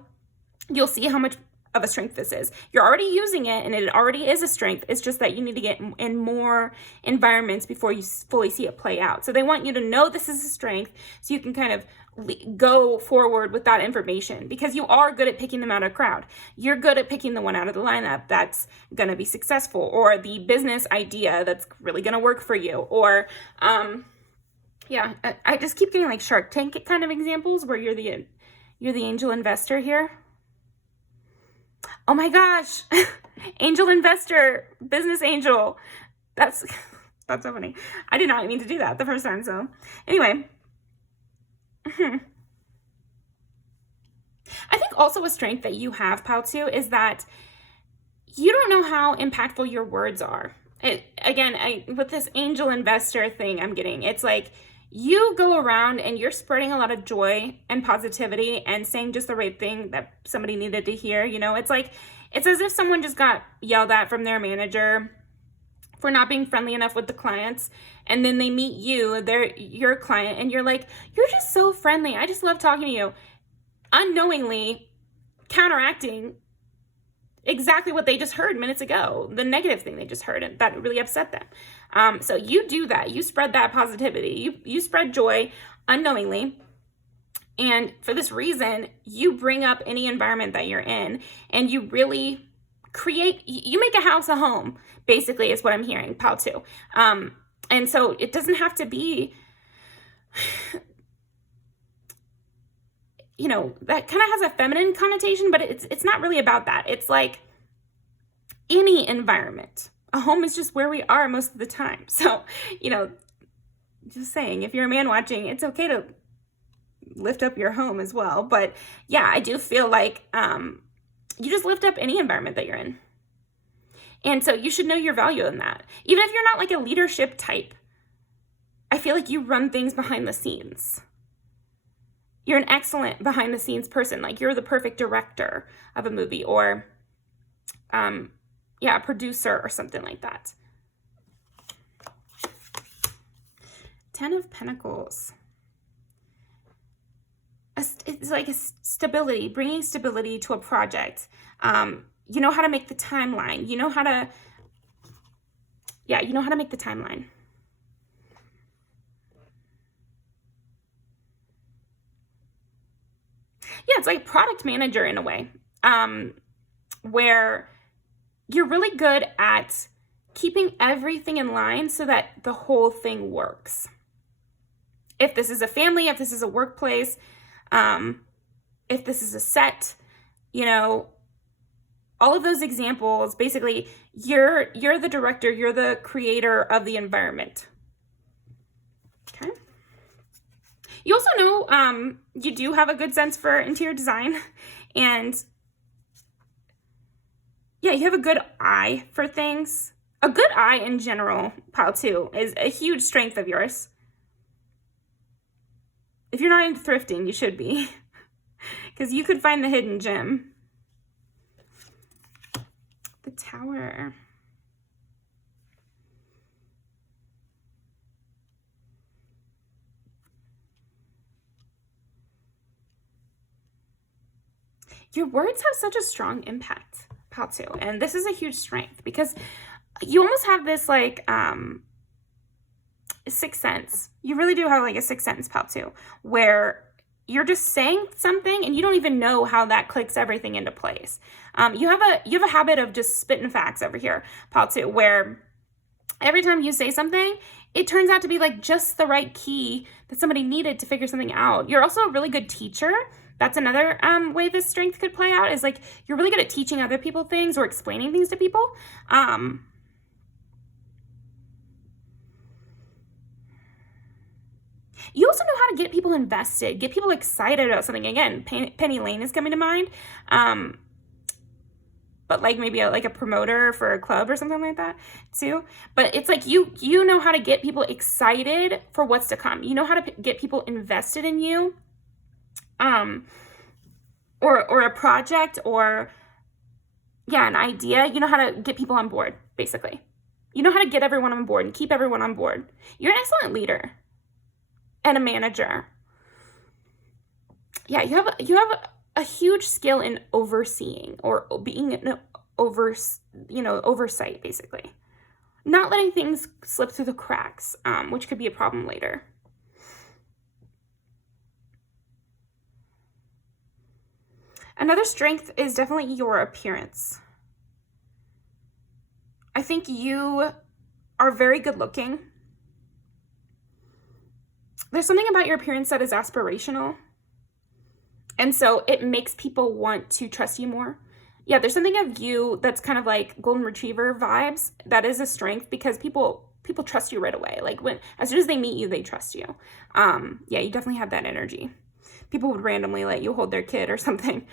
you'll see how much of a strength this is. You're already using it and it already is a strength. It's just that you need to get in more environments before you fully see it play out. So they want you to know this is a strength so you can kind of go forward with that information, because you are good at picking them out of a crowd. You're good at picking the one out of the lineup that's going to be successful, or the business idea that's really going to work for you, or yeah, I just keep getting like Shark Tank kind of examples where you're the angel investor here. Oh my gosh, angel investor, business angel. That's so funny. I did not mean to do that the first time. So anyway, I think also a strength that you have, Paltu, is that you don't know how impactful your words are. With this angel investor thing I'm getting, it's like you go around and you're spreading a lot of joy and positivity and saying just the right thing that somebody needed to hear. You know, it's like, it's as if someone just got yelled at from their manager for not being friendly enough with the clients. And then they meet you, they're your client, and you're like, you're just so friendly. I just love talking to you. Unknowingly counteracting exactly what they just heard minutes ago, the negative thing they just heard, and that really upset them. So you do that. You spread that positivity. You spread joy unknowingly. And for this reason, you bring up any environment that you're in, and you really you make a house a home, basically, is what I'm hearing, Paltu. And so it doesn't have to be, you know, that kind of has a feminine connotation, but it's not really about that. It's like any environment. A home is just where we are most of the time. So, you know, just saying, if you're a man watching, it's okay to lift up your home as well. But yeah, I do feel like you just lift up any environment that you're in. And so you should know your value in that. Even if you're not like a leadership type, I feel like you run things behind the scenes. You're an excellent behind the scenes person. Like you're the perfect director of a movie, or a producer or something like that. 10 of Pentacles. It's like a stability, bringing stability to a project. You know how to make the timeline. You know how to make the timeline. Yeah, it's like product manager in a way, where you're really good at keeping everything in line so that the whole thing works. If this is a family, if this is a workplace, if this is a set, you know, all of those examples, basically, you're the director, you're the creator of the environment. Okay. You also know you do have a good sense for interior design, and yeah, you have a good eye for things. A good eye in general, Paltu, is a huge strength of yours. If you're not into thrifting, you should be, because you could find the hidden gem. The Tower. Your words have such a strong impact, Paltu, and this is a huge strength, because you almost have this like sixth sense. You really do have like a sixth sense, Paltu, where you're just saying something and you don't even know how that clicks everything into place. You have a habit of just spitting facts over here, Paltu, where every time you say something, it turns out to be like just the right key that somebody needed to figure something out. You're also a really good teacher. That's another way this strength could play out, is like you're really good at teaching other people things or explaining things to people. You also know how to get people invested, get people excited about something. Again, Penny Lane is coming to mind. But like maybe like a promoter for a club or something like that too. But it's like you know how to get people excited for what's to come. You know how to get people invested in you, or a project, or an idea. You know how to get people on board, basically. You know how to get everyone on board and keep everyone on board. You're an excellent leader and a manager. Yeah, you have a huge skill in overseeing, or being an oversight, basically. Not letting things slip through the cracks, which could be a problem later. Another strength is definitely your appearance. I think you are very good looking. There's something about your appearance that is aspirational. And so it makes people want to trust you more. Yeah, there's something of you that's kind of like golden retriever vibes. That is a strength, because people trust you right away. Like as soon as they meet you, they trust you. Yeah, you definitely have that energy. People would randomly let you hold their kid or something.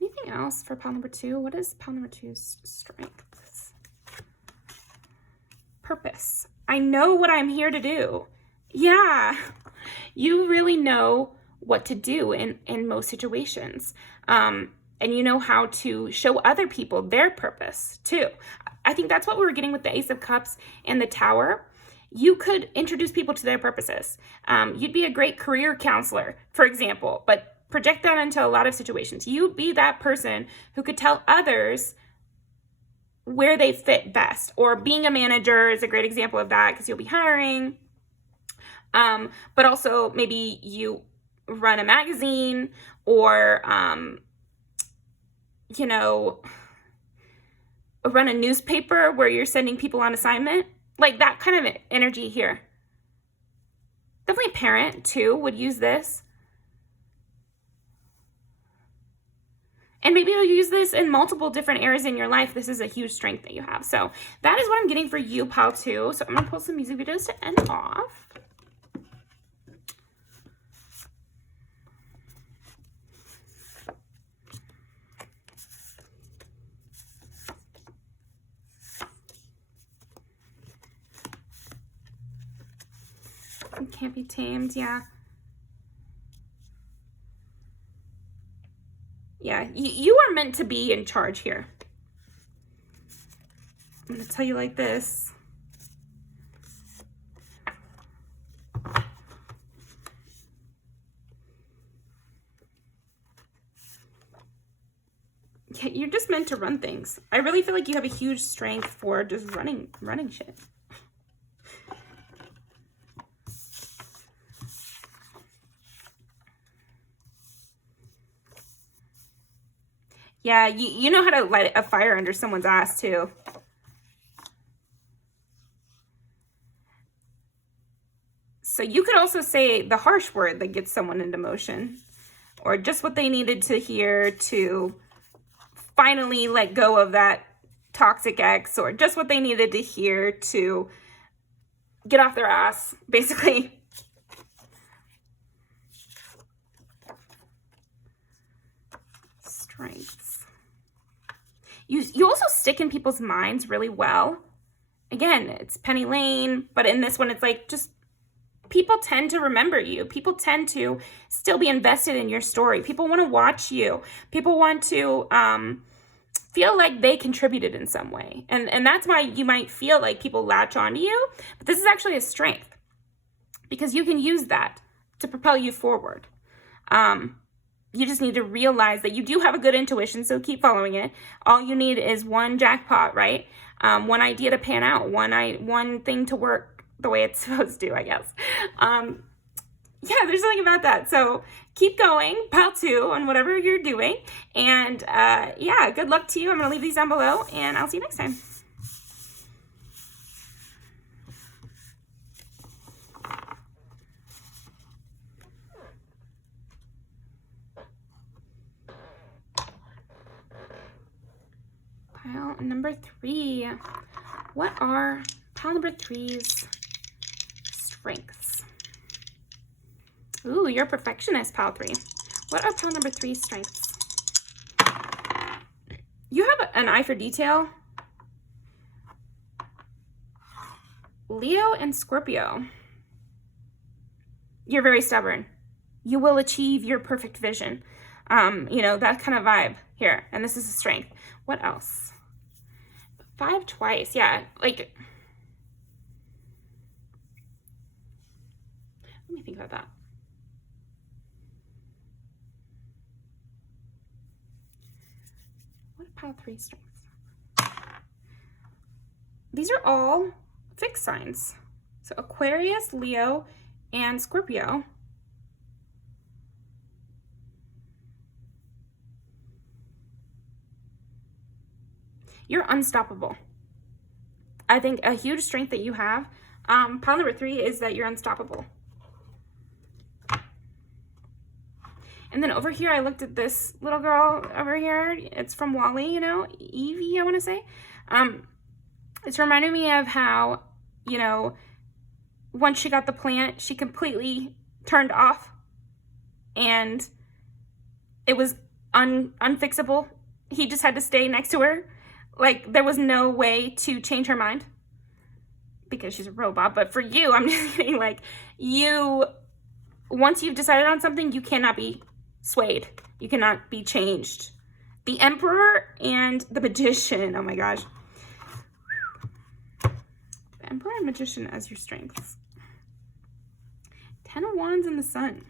Anything else for pile number 2? What is pile number 2's strengths? Purpose. I know what I'm here to do. Yeah, you really know what to do in most situations. And you know how to show other people their purpose too. I think that's what we were getting with the Ace of Cups and the Tower. You could introduce people to their purposes. You'd be a great career counselor, for example, but project that into a lot of situations. You'd be that person who could tell others where they fit best. Or being a manager is a great example of that, because you'll be hiring. But also maybe you run a magazine, or run a newspaper where you're sending people on assignment. Like that kind of energy here. Definitely a parent too would use this. And maybe you'll use this in multiple different areas in your life. This is a huge strength that you have. So that is what I'm getting for you, pile 2. So I'm going to pull some music videos to end off. Can't be tamed, yeah. Yeah, you are meant to be in charge here. I'm going to tell you like this. Yeah, you're just meant to run things. I really feel like you have a huge strength for just running shit. Yeah, you know how to light a fire under someone's ass too. So you could also say the harsh word that gets someone into motion, or just what they needed to hear to finally let go of that toxic ex, or just what they needed to hear to get off their ass, basically. Strengths. You also stick in people's minds really well. Again, it's Penny Lane, but in this one, it's like just people tend to remember you. People tend to still be invested in your story. People want to watch you. People want to feel like they contributed in some way. And that's why you might feel like people latch onto you. But this is actually a strength, because you can use that to propel you forward. You just need to realize that you do have a good intuition, so keep following it. All you need is one jackpot, right? One idea to pan out, one thing to work the way it's supposed to, I guess. Yeah, there's something about that. So keep going, pile 2 on whatever you're doing. And yeah, good luck to you. I'm going to leave these down below, and I'll see you next time. number 3. What are pile number 3's strengths? Ooh, you're a perfectionist, pile 3. What are pile number 3's strengths? You have an eye for detail. Leo and Scorpio. You're very stubborn. You will achieve your perfect vision. You know, that kind of vibe here. And this is a strength. What else? 5 twice. Yeah, like, let me think about that. What pile 3 strengths? These are all fixed signs. So Aquarius, Leo, and Scorpio. You're unstoppable. I think a huge strength that you have, pile number 3, is that you're unstoppable. And then over here, I looked at this little girl over here. It's from Wall-E, you know, Evie, I want to say. It's reminding me of how, you know, once she got the plant, she completely turned off and it was unfixable. He just had to stay next to her. Like, there was no way to change her mind because she's a robot. But for you, I'm just saying, like, once you've decided on something, you cannot be swayed. You cannot be changed. The Emperor and the Magician. Oh my gosh. The Emperor and Magician as your strengths. 10 of Wands and the Sun.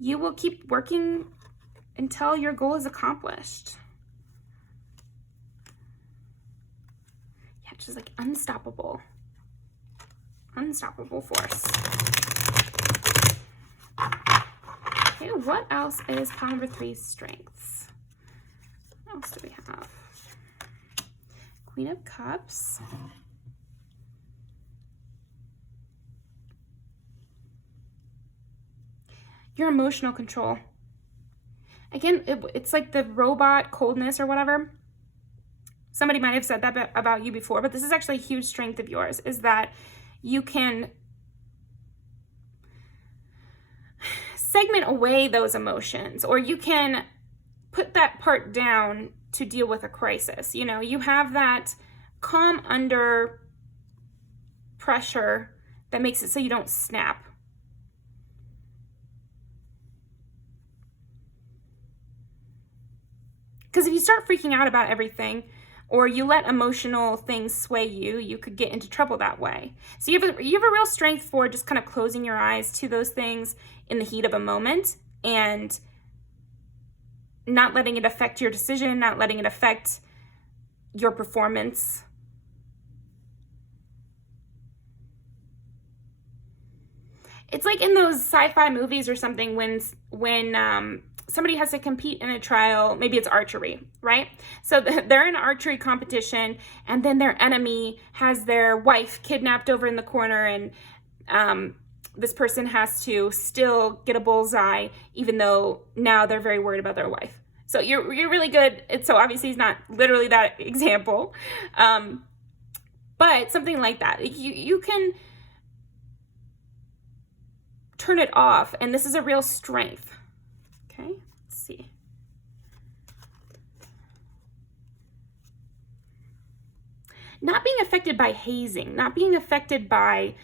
You will keep working until your goal is accomplished. Yeah, just like unstoppable. Unstoppable force. Okay, what else is pile number 3's strengths? What else do we have? Queen of Cups. Your emotional control. Again, it's like the robot coldness or whatever. Somebody might have said that about you before, but this is actually a huge strength of yours, is that you can segment away those emotions, or you can put that part down to deal with a crisis. You know, you have that calm under pressure that makes it so you don't snap. Because if you start freaking out about everything, or you let emotional things sway you, you could get into trouble that way. So you have a real strength for just kind of closing your eyes to those things in the heat of a moment and not letting it affect your decision, not letting it affect your performance. It's like in those sci-fi movies or something when somebody has to compete in a trial, maybe it's archery, right? So they're in an archery competition, and then their enemy has their wife kidnapped over in the corner, and this person has to still get a bullseye, even though now they're very worried about their wife. So you're really good. So obviously it's not literally that example, but something like that. You can turn it off, and this is a real strength. Okay, let's see. Not being affected by hazing, not being affected by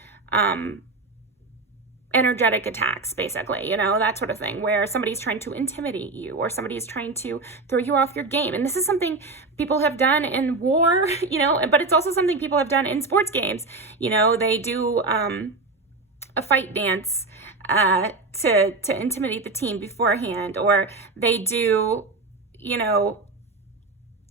energetic attacks, basically, you know, that sort of thing, where somebody's trying to intimidate you or somebody is trying to throw you off your game. And this is something people have done in war, you know, but it's also something people have done in sports games. You know, they do a fight dance to intimidate the team beforehand, or they do, you know,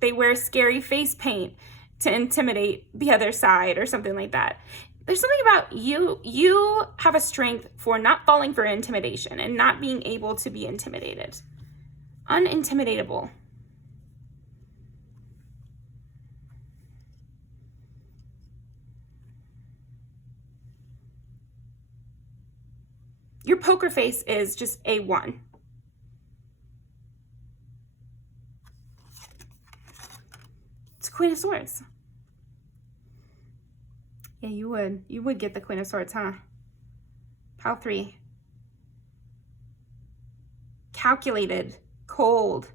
they wear scary face paint to intimidate the other side or something like that. There's something about you have a strength for not falling for intimidation and not being able to be intimidated. Unintimidatable. Your poker face is just A1. Queen of Swords. Yeah, you would. You would get the Queen of Swords, huh? Pile 3. Calculated, cold,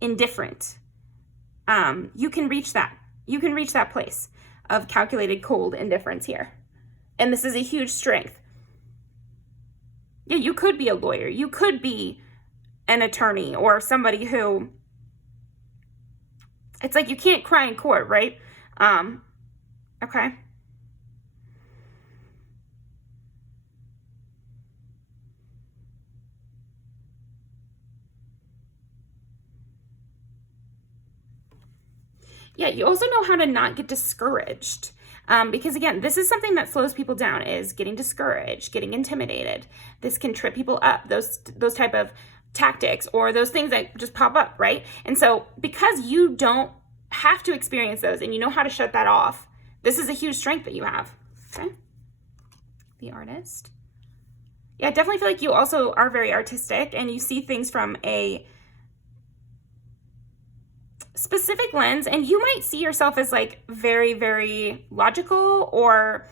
indifferent. You can reach that. You can reach that place of calculated, cold indifference here. And this is a huge strength. Yeah, you could be a lawyer. You could be an attorney or somebody who, it's like you can't cry in court, right? Okay. Yeah, you also know how to not get discouraged. Because again, this is something that slows people down, is getting discouraged, getting intimidated. This can trip people up, those type of tactics or those things that just pop up, right? And so because you don't have to experience those and you know how to shut that off, this is a huge strength that you have. Okay. The Artist. Yeah, I definitely feel like you also are very artistic and you see things from a specific lens, and you might see yourself as like very, very logical or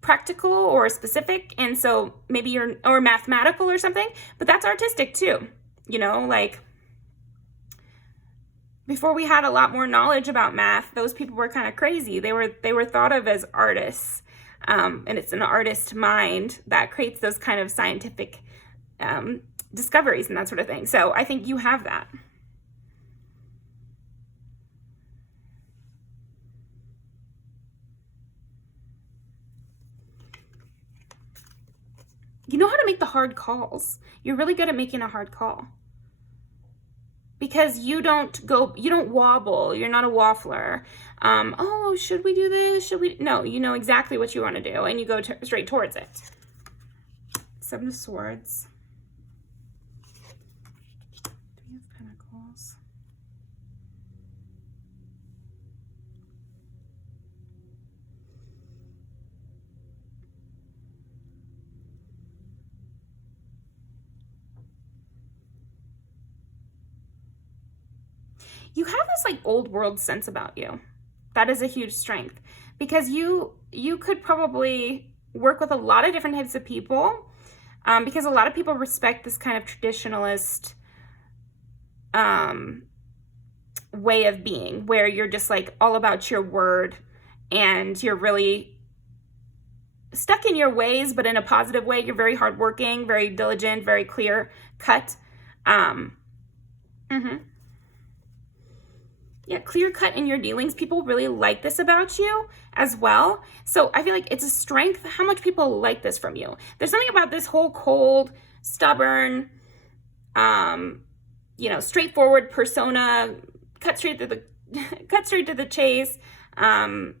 practical or specific, and so maybe you're, or mathematical or something, but that's artistic too. You know, like before we had a lot more knowledge about math, those people were kind of crazy. They were thought of as artists, and it's an artist mind that creates those kind of scientific discoveries and that sort of thing. So I think you have that. You know how to make the hard calls. You're really good at making a hard call. Because you don't wobble. You're not a waffler. Oh, should we do this? Should we? No, you know exactly what you want to do and you go straight towards it. 7 of Swords. 3 of Pentacles. You have this like old world sense about you. That is a huge strength because you could probably work with a lot of different types of people, because a lot of people respect this kind of traditionalist way of being where you're just like all about your word and you're really stuck in your ways, but in a positive way. You're very hardworking, very diligent, very clear cut. Yeah, clear cut in your dealings. People really like this about you as well. So I feel like it's a strength how much people like this from you. There's something about this whole cold, stubborn, straightforward persona, cut straight to the chase. I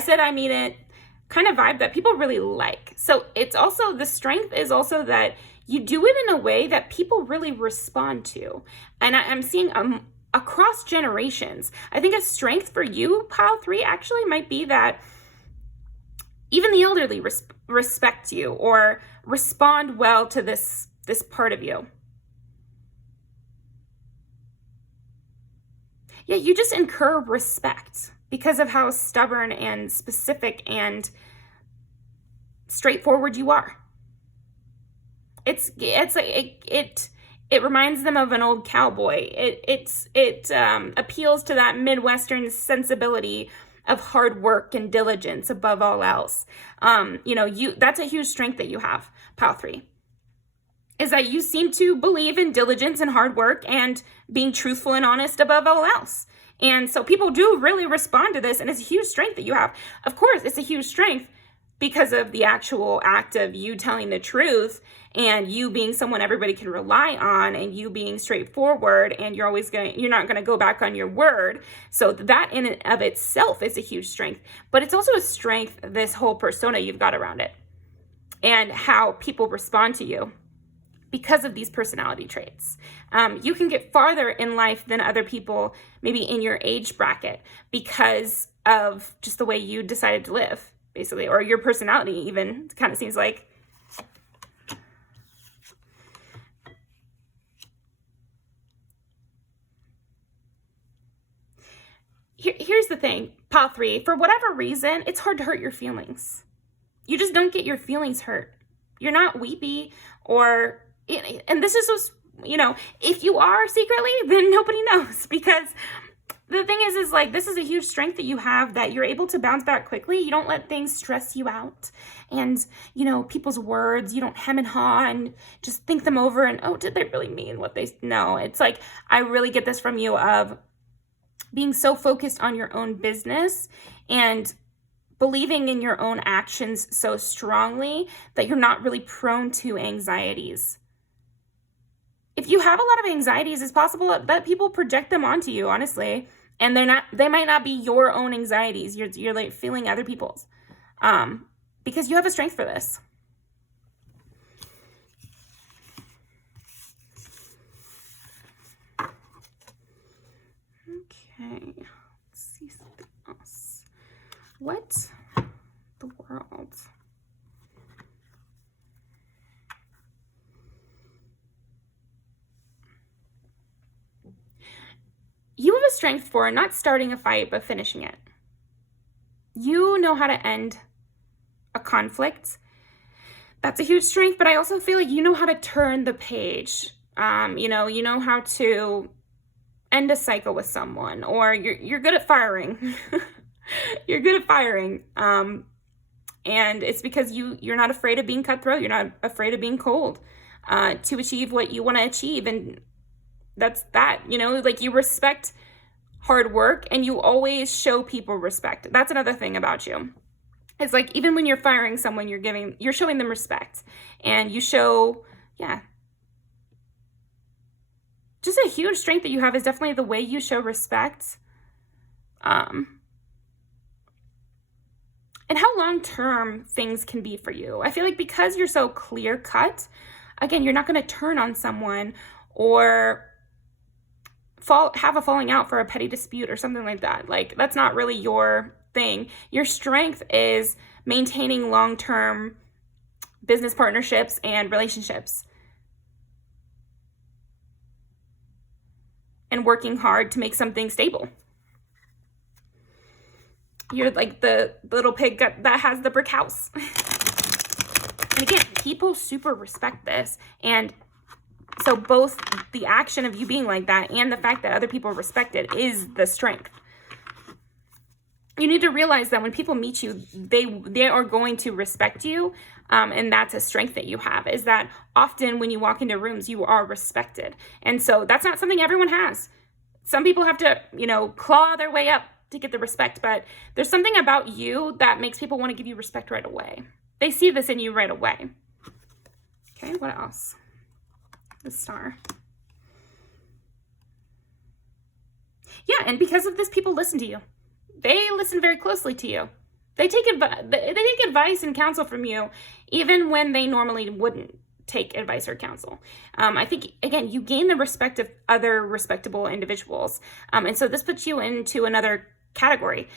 said I mean it kind of vibe that people really like. So it's also, the strength is also that you do it in a way that people really respond to. And I'm seeing across generations. I think a strength for you, Pile 3, actually might be that even the elderly respect you or respond well to this part of you. Yeah, you just incur respect because of how stubborn and specific and straightforward you are. It reminds them of an old cowboy. It appeals to that Midwestern sensibility of hard work and diligence above all else. That's a huge strength that you have, Pile 3, is that you seem to believe in diligence and hard work and being truthful and honest above all else. And so people do really respond to this, and it's a huge strength that you have. Of course, it's a huge strength because of the actual act of you telling the truth and you being someone everybody can rely on and you being straightforward, and you're not going to go back on your word. So that in and of itself is a huge strength, but it's also a strength, this whole persona you've got around it and how people respond to you because of these personality traits. You can get farther in life than other people, maybe in your age bracket, because of just the way you decided to live, basically, or your personality even, it kind of seems like. here's the thing, pile 3, for whatever reason, it's hard to hurt your feelings. You just don't get your feelings hurt. You're not weepy or, and this is just, you know, if you are secretly, then nobody knows, because the thing is like, this is a huge strength that you have, that you're able to bounce back quickly. You don't let things stress you out. And, you know, people's words, you don't hem and haw and just think them over and, oh, did they really mean what they, no, it's like, I really get this from you of being so focused on your own business and believing in your own actions so strongly that you're not really prone to anxieties. If you have a lot of anxieties, it's possible that people project them onto you, honestly, and they might not be your own anxieties. You're like feeling other people's, because you have a strength for this. Okay, let's see something else. What the world? You have a strength for not starting a fight, but finishing it. You know how to end a conflict. That's a huge strength, but I also feel like you know how to turn the page. You know how to end a cycle with someone, or you're good at firing. You're good at firing. And it's because you're not afraid of being cutthroat. You're not afraid of being cold, to achieve what you want to achieve. And that's that, you know, like you respect hard work and you always show people respect. That's another thing about you. It's like, even when you're firing someone, you're showing them respect, and you show, yeah. Just a huge strength that you have is definitely the way you show respect. And how long-term things can be for you. I feel like because you're so clear-cut, again, you're not going to turn on someone or have a falling out for a petty dispute or something like that. Like, that's not really your thing. Your strength is maintaining long-term business partnerships and relationships, and working hard to make something stable. You're like the little pig that has the brick house. And again, people super respect this. And so both the action of you being like that and the fact that other people respect it is the strength. You need to realize that when people meet you, they are going to respect you. And that's a strength that you have, is that often when you walk into rooms, you are respected. And so that's not something everyone has. Some people have to, you know, claw their way up to get the respect, but there's something about you that makes people want to give you respect right away. They see this in you right away. Okay, what else? The star. Yeah, and because of this, people listen to you. They listen very closely to you. They take advice and counsel from you, even when they normally wouldn't take advice or counsel. I think, again, you gain the respect of other respectable individuals. And so this puts you into another category.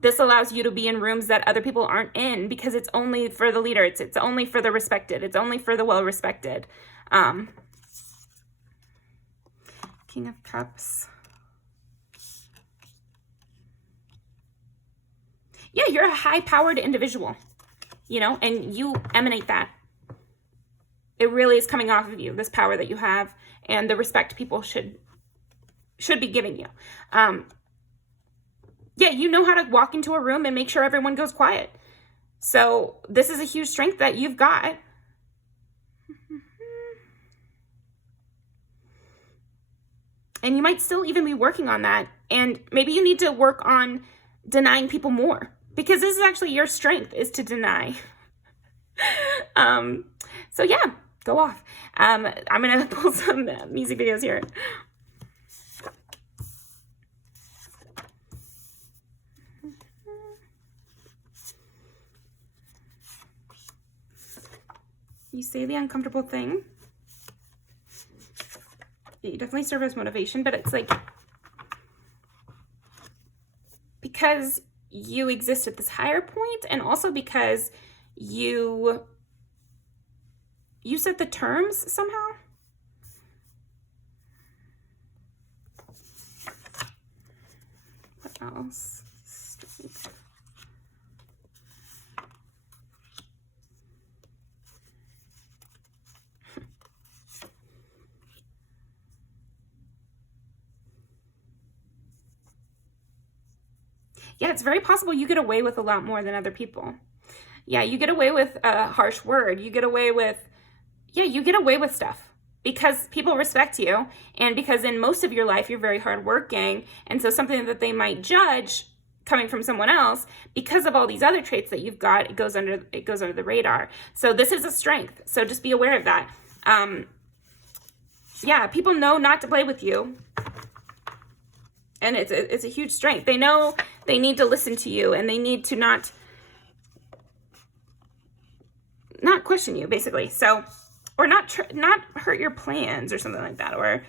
This allows you to be in rooms that other people aren't in, because it's only for the leader. It's only for the respected. It's only for the well-respected. King of Cups. Yeah, you're a high-powered individual, you know, and you emanate that. It really is coming off of you, this power that you have and the respect people should be giving you. Yeah, you know how to walk into a room and make sure everyone goes quiet. So this is a huge strength that you've got. And you might still even be working on that. And maybe you need to work on denying people more, because this is actually your strength, is to deny. So yeah, go off. I'm going to pull some music videos here. You say the uncomfortable thing. You definitely serve as motivation, but it's like, because you exist at this higher point, and also because you set the terms somehow. What else? Strength. Yeah, it's very possible you get away with a lot more than other people. Yeah, you get away with a harsh word. You get away with, yeah, you get away with stuff because people respect you, and because in most of your life you're very hardworking, and so something that they might judge coming from someone else, because of all these other traits that you've got, it goes under the radar. So this is a strength. So just be aware of that. Yeah, people know not to play with you, and it's a huge strength. They know they need to listen to you, and they need to not question you, basically. So, or not hurt your plans or something like that. Or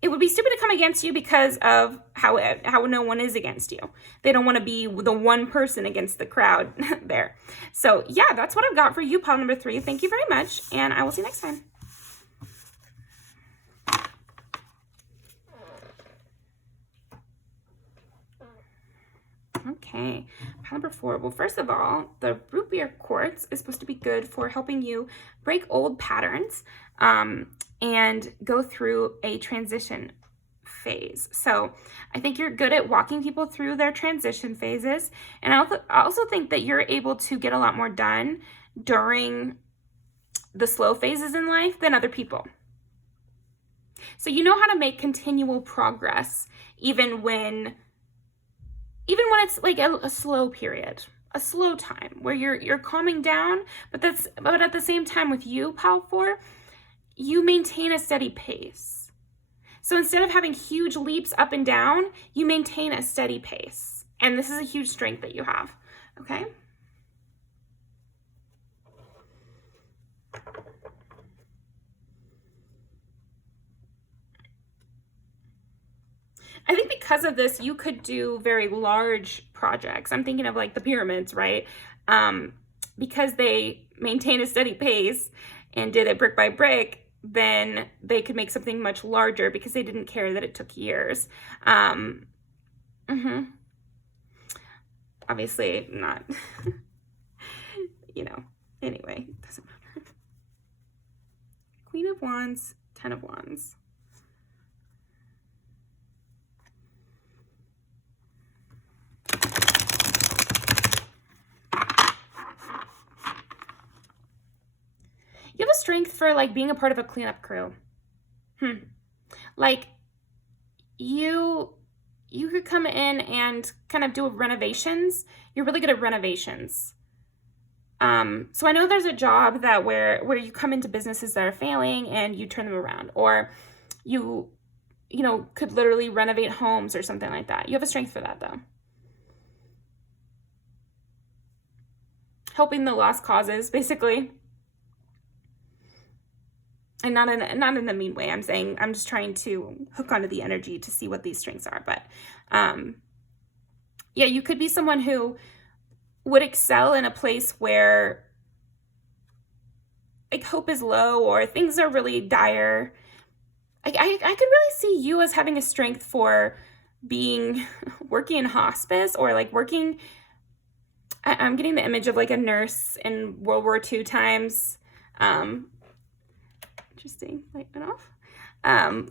it would be stupid to come against you because of how no one is against you. They don't want to be the one person against the crowd there. So yeah, that's what I've got for you, pile number 3. Thank you very much, and I will see you next time. Okay, pile number 4. Well, first of all, the root beer quartz is supposed to be good for helping you break old patterns and go through a transition phase. So I think you're good at walking people through their transition phases. And I also think that you're able to get a lot more done during the slow phases in life than other people. So you know how to make continual progress even when it's like a slow period, a slow time where you're calming down, but at the same time with you, pile 4, you maintain a steady pace. So instead of having huge leaps up and down, you maintain a steady pace. And this is a huge strength that you have, okay? I think because of this, you could do very large projects. I'm thinking of like the pyramids, right? Because they maintain a steady pace and did it brick by brick, then they could make something much larger because they didn't care that it took years. Obviously not, anyway, it doesn't matter. Queen of Wands, 10 of Wands. You have a strength for like being a part of a cleanup crew. Like you could come in and kind of do renovations. You're really good at renovations. So I know there's a job that where you come into businesses that are failing and you turn them around, or you could literally renovate homes or something like that. You have a strength for that though. Helping the lost causes, basically. And not in a mean way. I'm just trying to hook onto the energy to see what these strengths are. But yeah, you could be someone who would excel in a place where like hope is low or things are really dire. I could really see you as having a strength for working in hospice, or like working. I'm getting the image of like a nurse in World War II times. Interesting, light went off.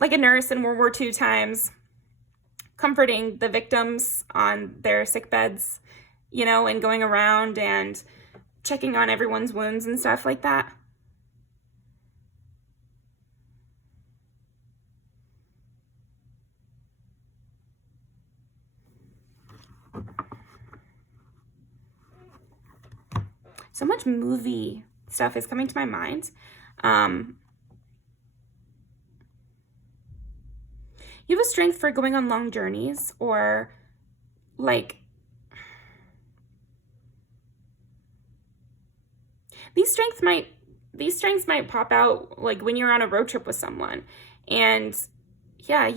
Like a nurse in World War II times, comforting the victims on their sick beds, and going around and checking on everyone's wounds and stuff like that. So much movie stuff is coming to my mind. You have a strength for going on long journeys, or like these strengths might pop out like when you're on a road trip with someone, and yeah,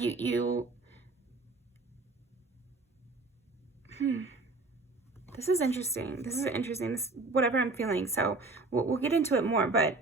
this is interesting. This is whatever I'm feeling. So we'll get into it more, but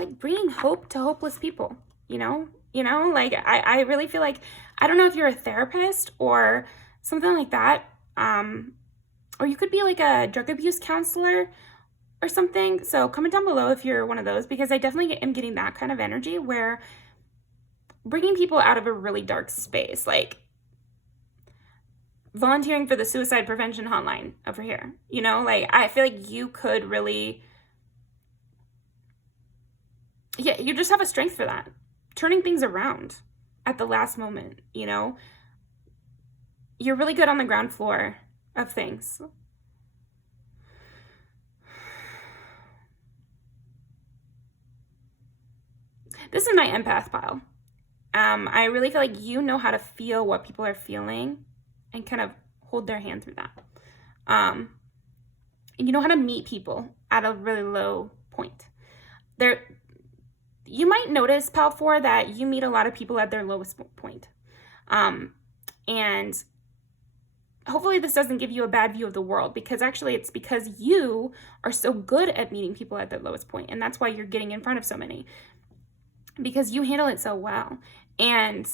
like bringing hope to hopeless people, you know? Like I really feel like, I don't know if you're a therapist or something like that, or you could be like a drug abuse counselor or something. So comment down below if you're one of those, because I definitely am getting that kind of energy where bringing people out of a really dark space, like volunteering for the suicide prevention hotline over here, like I feel like you could really, yeah, you just have a strength for that. Turning things around at the last moment, you're really good on the ground floor of things. This is my empath pile. I really feel like you know how to feel what people are feeling and kind of hold their hand through that. And you know how to meet people at a really low point. You might notice, Pal 4, that you meet a lot of people at their lowest point. And hopefully this doesn't give you a bad view of the world, because actually it's because you are so good at meeting people at their lowest point, and that's why you're getting in front of so many, because you handle it so well. And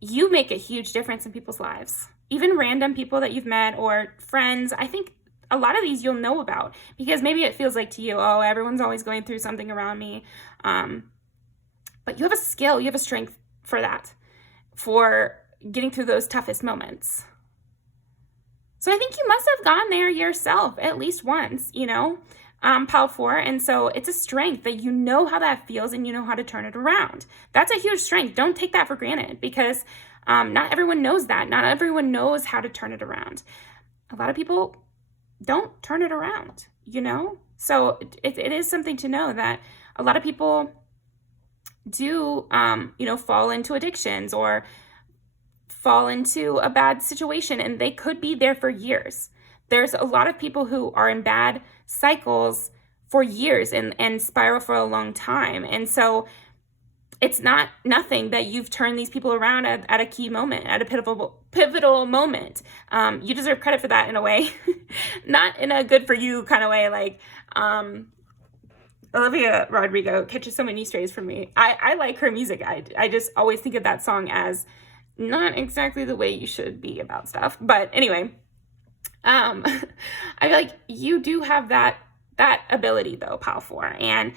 you make a huge difference in people's lives. Even random people that you've met or friends, I think a lot of these you'll know about, because maybe it feels like to you, oh, everyone's always going through something around me. But you have a skill, you have a strength for that, for getting through those toughest moments. So I think you must have gone there yourself at least once, Pal 4. And so it's a strength that you know how that feels and you know how to turn it around. That's a huge strength. Don't take that for granted, because not everyone knows that. Not everyone knows how to turn it around. A lot of people don't turn it around, So it is something to know that a lot of people do, fall into addictions or fall into a bad situation, and they could be there for years. There's a lot of people who are in bad cycles for years and spiral for a long time. And so it's not nothing that you've turned these people around at a key moment, at a pivotal moment. You deserve credit for that in a way, not in a good for you kind of way. Like, Olivia Rodrigo catches so many strays from me. I like her music. I just always think of that song as not exactly the way you should be about stuff. But anyway, I feel like you do have that ability though, Pal 4. And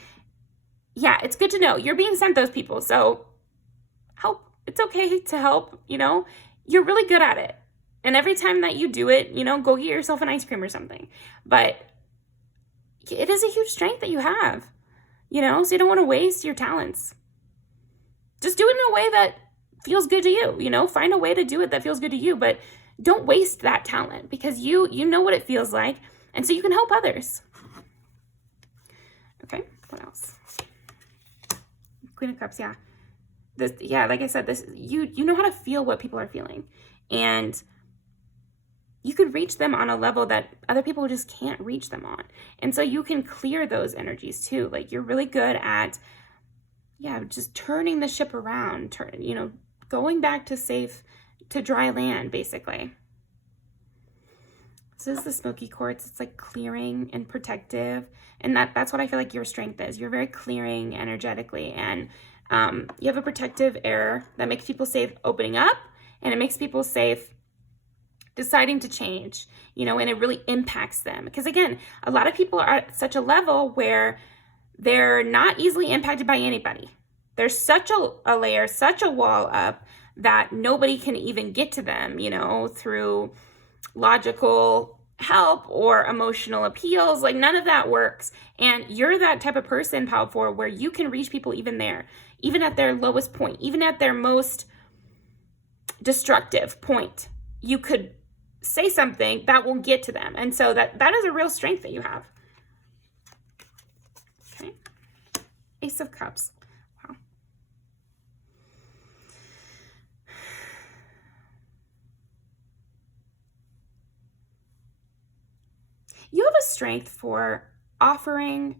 yeah, it's good to know you're being sent those people. So help. It's okay to help, you're really good at it. And every time that you do it, go get yourself an ice cream or something. But it is a huge strength that you have, so you don't want to waste your talents. Just do it in a way that feels good to you, find a way to do it that feels good to you, but don't waste that talent, because you know what it feels like, and so you can help others. Okay, what else? Queen of Cups, yeah. Like I said, you know how to feel what people are feeling, and you could reach them on a level that other people just can't reach them on. And so you can clear those energies too. Like, you're really good at, just turning the ship around, going back to dry land, basically. So this is the smoky quartz. It's like clearing and protective. And that's what I feel like your strength is. You're very clearing energetically. And you have a protective air that makes people safe opening up. And it makes people safe deciding to change, and it really impacts them. Because again, a lot of people are at such a level where they're not easily impacted by anybody. There's such a layer, such a wall up that nobody can even get to them, through logical help or emotional appeals. Like, none of that works. And you're that type of person, Pal 4, where you can reach people even there, even at their lowest point, even at their most destructive point. You could say something that will get to them. And so that is a real strength that you have. Okay. Ace of Cups. Wow. You have a strength for offering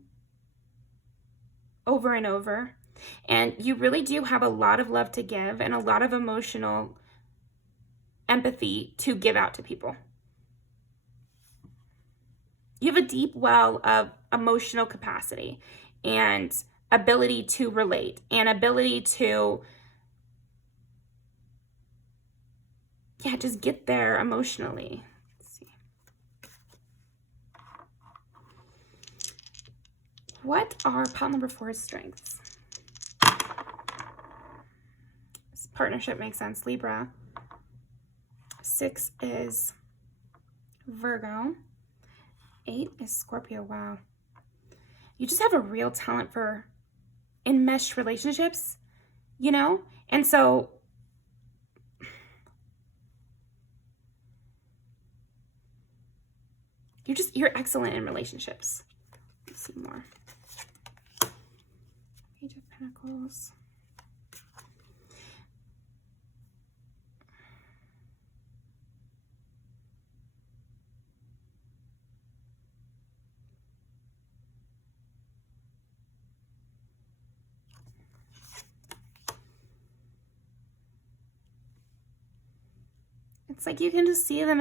over and over. And you really do have a lot of love to give and a lot of emotional empathy to give out to people. You have a deep well of emotional capacity and ability to relate and ability to, yeah, just get there emotionally. Let's see. What are pile number 4's strengths? This partnership makes sense, Libra. 6 is Virgo. 8 is Scorpio. Wow. You just have a real talent for enmeshed relationships, you know? And so you're excellent in relationships. Let's see more. Page of Pentacles. It's like you can just see the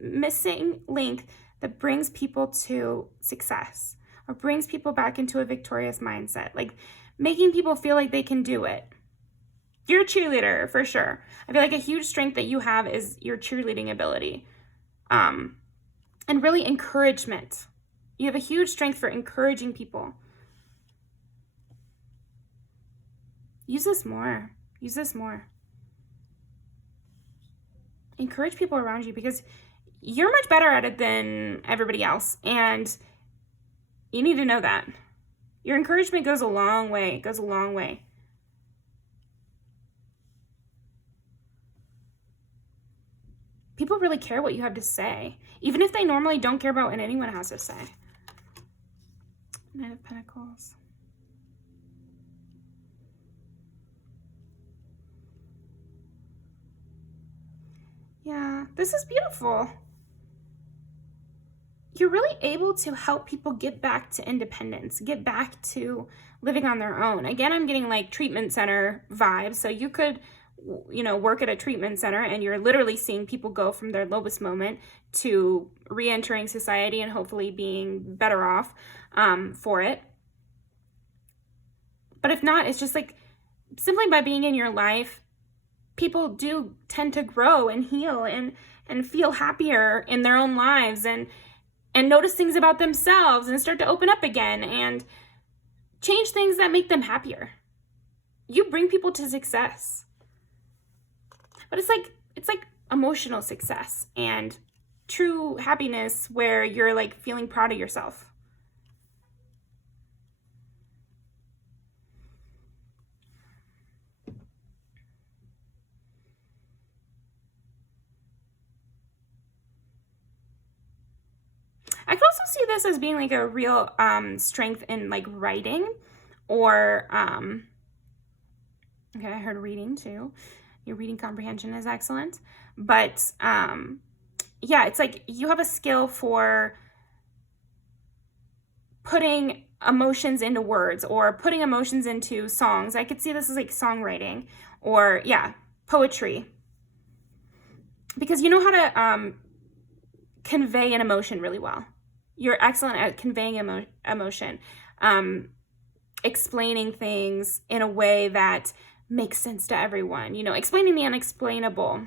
missing link that brings people to success or brings people back into a victorious mindset, like making people feel like they can do it. You're a cheerleader for sure. I feel like a huge strength that you have is your cheerleading ability, and really encouragement. You have a huge strength for encouraging people. Use this more. Use this more. Encourage people around you because you're much better at it than everybody else. And you need to know that. Your encouragement goes a long way. It goes a long way. People really care what you have to say, even if they normally don't care about what anyone has to say. Knight of Pentacles. Yeah, this is beautiful. You're really able to help people get back to independence, get back to living on their own. Again, I'm getting like treatment center vibes. So you could, you know, work at a treatment center and you're literally seeing people go from their lowest moment to re-entering society and hopefully being better off for it. But if not, it's just like simply by being in your life, people do tend to grow and heal and feel happier in their own lives and notice things about themselves and start to open up again and change things that make them happier. You bring people to success. But it's like emotional success and true happiness where you're like feeling proud of yourself. I could also see this as being like a real strength in like writing or, okay, I heard reading too. Your reading comprehension is excellent. But yeah, it's like you have a skill for putting emotions into words or putting emotions into songs. I could see this as like songwriting or, yeah, poetry. Because you know how to convey an emotion really well. You're excellent at conveying emotion, explaining things in a way that makes sense to everyone, you know, explaining the unexplainable.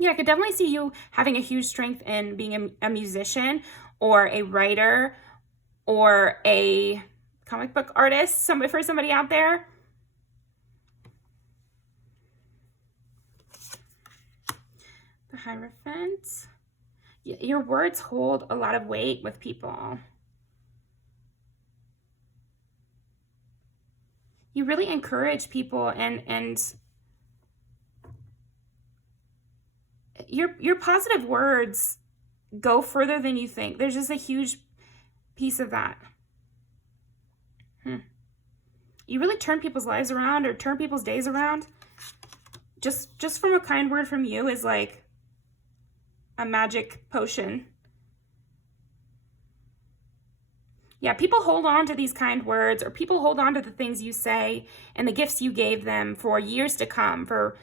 Yeah, I could definitely see you having a huge strength in being a musician or a writer or a comic book artist, for somebody out there. The Hierophant. Your words hold a lot of weight with people. You really encourage people and your positive words go further than you think. There's just a huge piece of that. You really turn people's lives around or turn people's days around. Just from a kind word from you is like a magic potion. Yeah, people hold on to these kind words or people hold on to the things you say and the gifts you gave them for years to come, for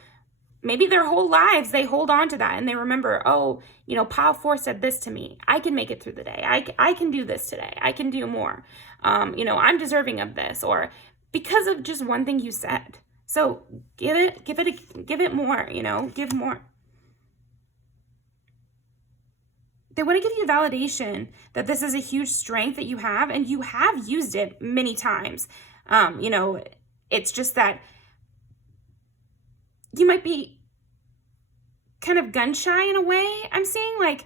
maybe their whole lives, they hold on to that and they remember, oh, you know, pile 4 said this to me. I can make it through the day. I can do this today. I can do more. You know, I'm deserving of this, or because of just one thing you said. So give it more, you know, give more. They want to give you validation that this is a huge strength that you have, and you have used it many times. You know, it's just that you might be kind of gun shy in a way. I'm seeing, like,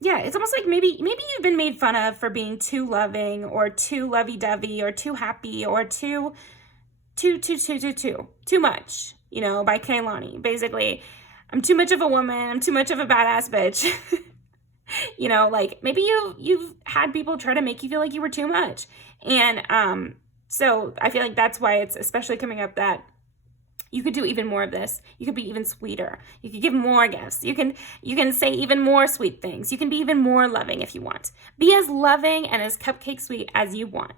yeah, it's almost like maybe you've been made fun of for being too loving or too lovey-dovey or too happy or too much, you know, by Kaylani. Basically, I'm too much of a woman. I'm too much of a badass bitch. You know, like, maybe you've had people try to make you feel like you were too much. And so I feel like that's why it's especially coming up that you could do even more of this. You could be even sweeter. You could give more gifts. You can say even more sweet things. You can be even more loving if you want. Be as loving and as cupcake sweet as you want.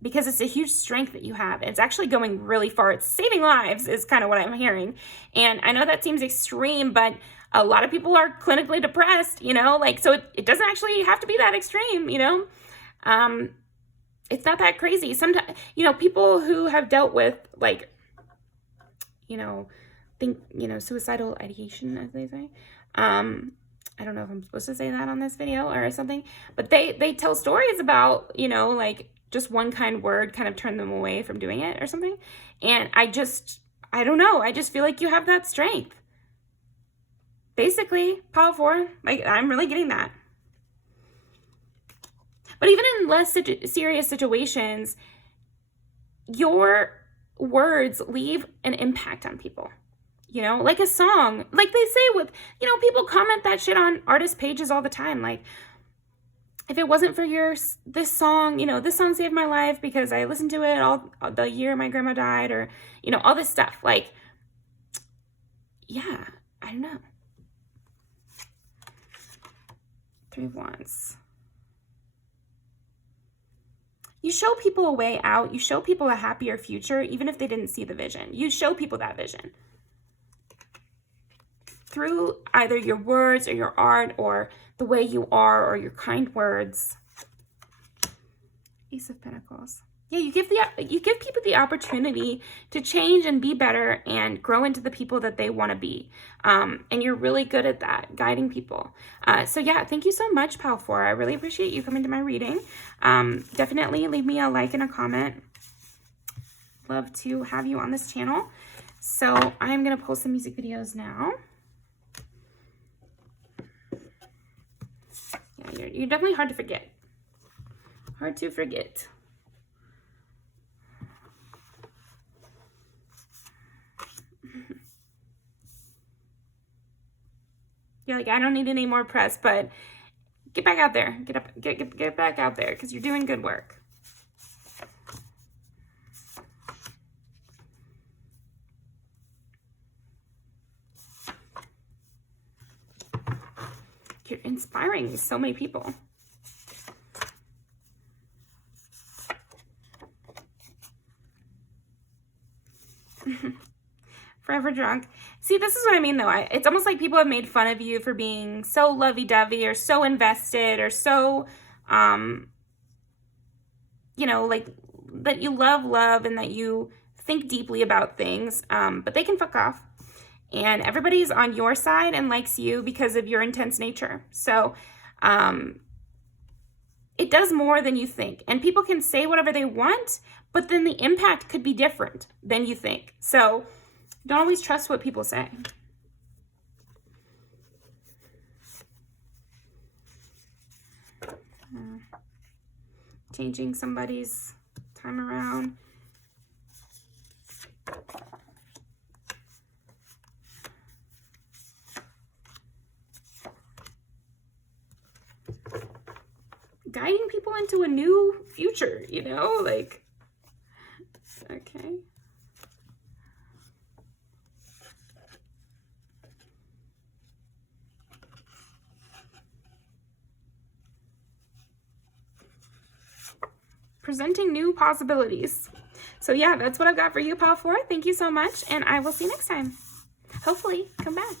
Because it's a huge strength that you have. It's actually going really far. It's saving lives is kind of what I'm hearing. And I know that seems extreme, but a lot of people are clinically depressed, you know, like, so it doesn't actually have to be that extreme, you know. It's not that crazy. Sometimes, you know, people who have dealt with, like, you know, suicidal ideation, as they say. I don't know if I'm supposed to say that on this video or something, but they tell stories about, you know, like, just one kind word kind of turned them away from doing it or something. And I don't know. I just feel like you have that strength. Basically, pile 4, like, I'm really getting that. But even in less serious situations, your words leave an impact on people. You know, like a song, like they say with, you know, people comment that shit on artist pages all the time. Like, if it wasn't for this song, you know, this song saved my life because I listened to it all the year my grandma died, or, you know, all this stuff. Like, yeah, I don't know. 3 of Wands. You show people a way out. You show people a happier future, even if they didn't see the vision. You show people that vision through either your words or your art or the way you are or your kind words. Ace of Pentacles. Yeah, you give people the opportunity to change and be better and grow into the people that they want to be. And you're really good at that, guiding people. So yeah, thank you so much, Pal 4. I really appreciate you coming to my reading. Definitely leave me a like and a comment. Love to have you on this channel. So I'm going to pull some music videos now. Yeah, you're definitely hard to forget. Hard to forget. You're like, I don't need any more press, but get back out there. Get back out there because you're doing good work. You're inspiring so many people. Forever drunk. See, this is what I mean, though. It's almost like people have made fun of you for being so lovey-dovey or so invested or so, you know, like that you love and that you think deeply about things, but they can fuck off. And everybody's on your side and likes you because of your intense nature. So it does more than you think. And people can say whatever they want, but then the impact could be different than you think. So don't always trust what people say. Changing somebody's time around. Guiding people into a new future, you know, like, okay. Presenting new possibilities. So yeah, that's what I've got for you, Pile 4. Thank you so much, and I will see you next time. Hopefully, come back.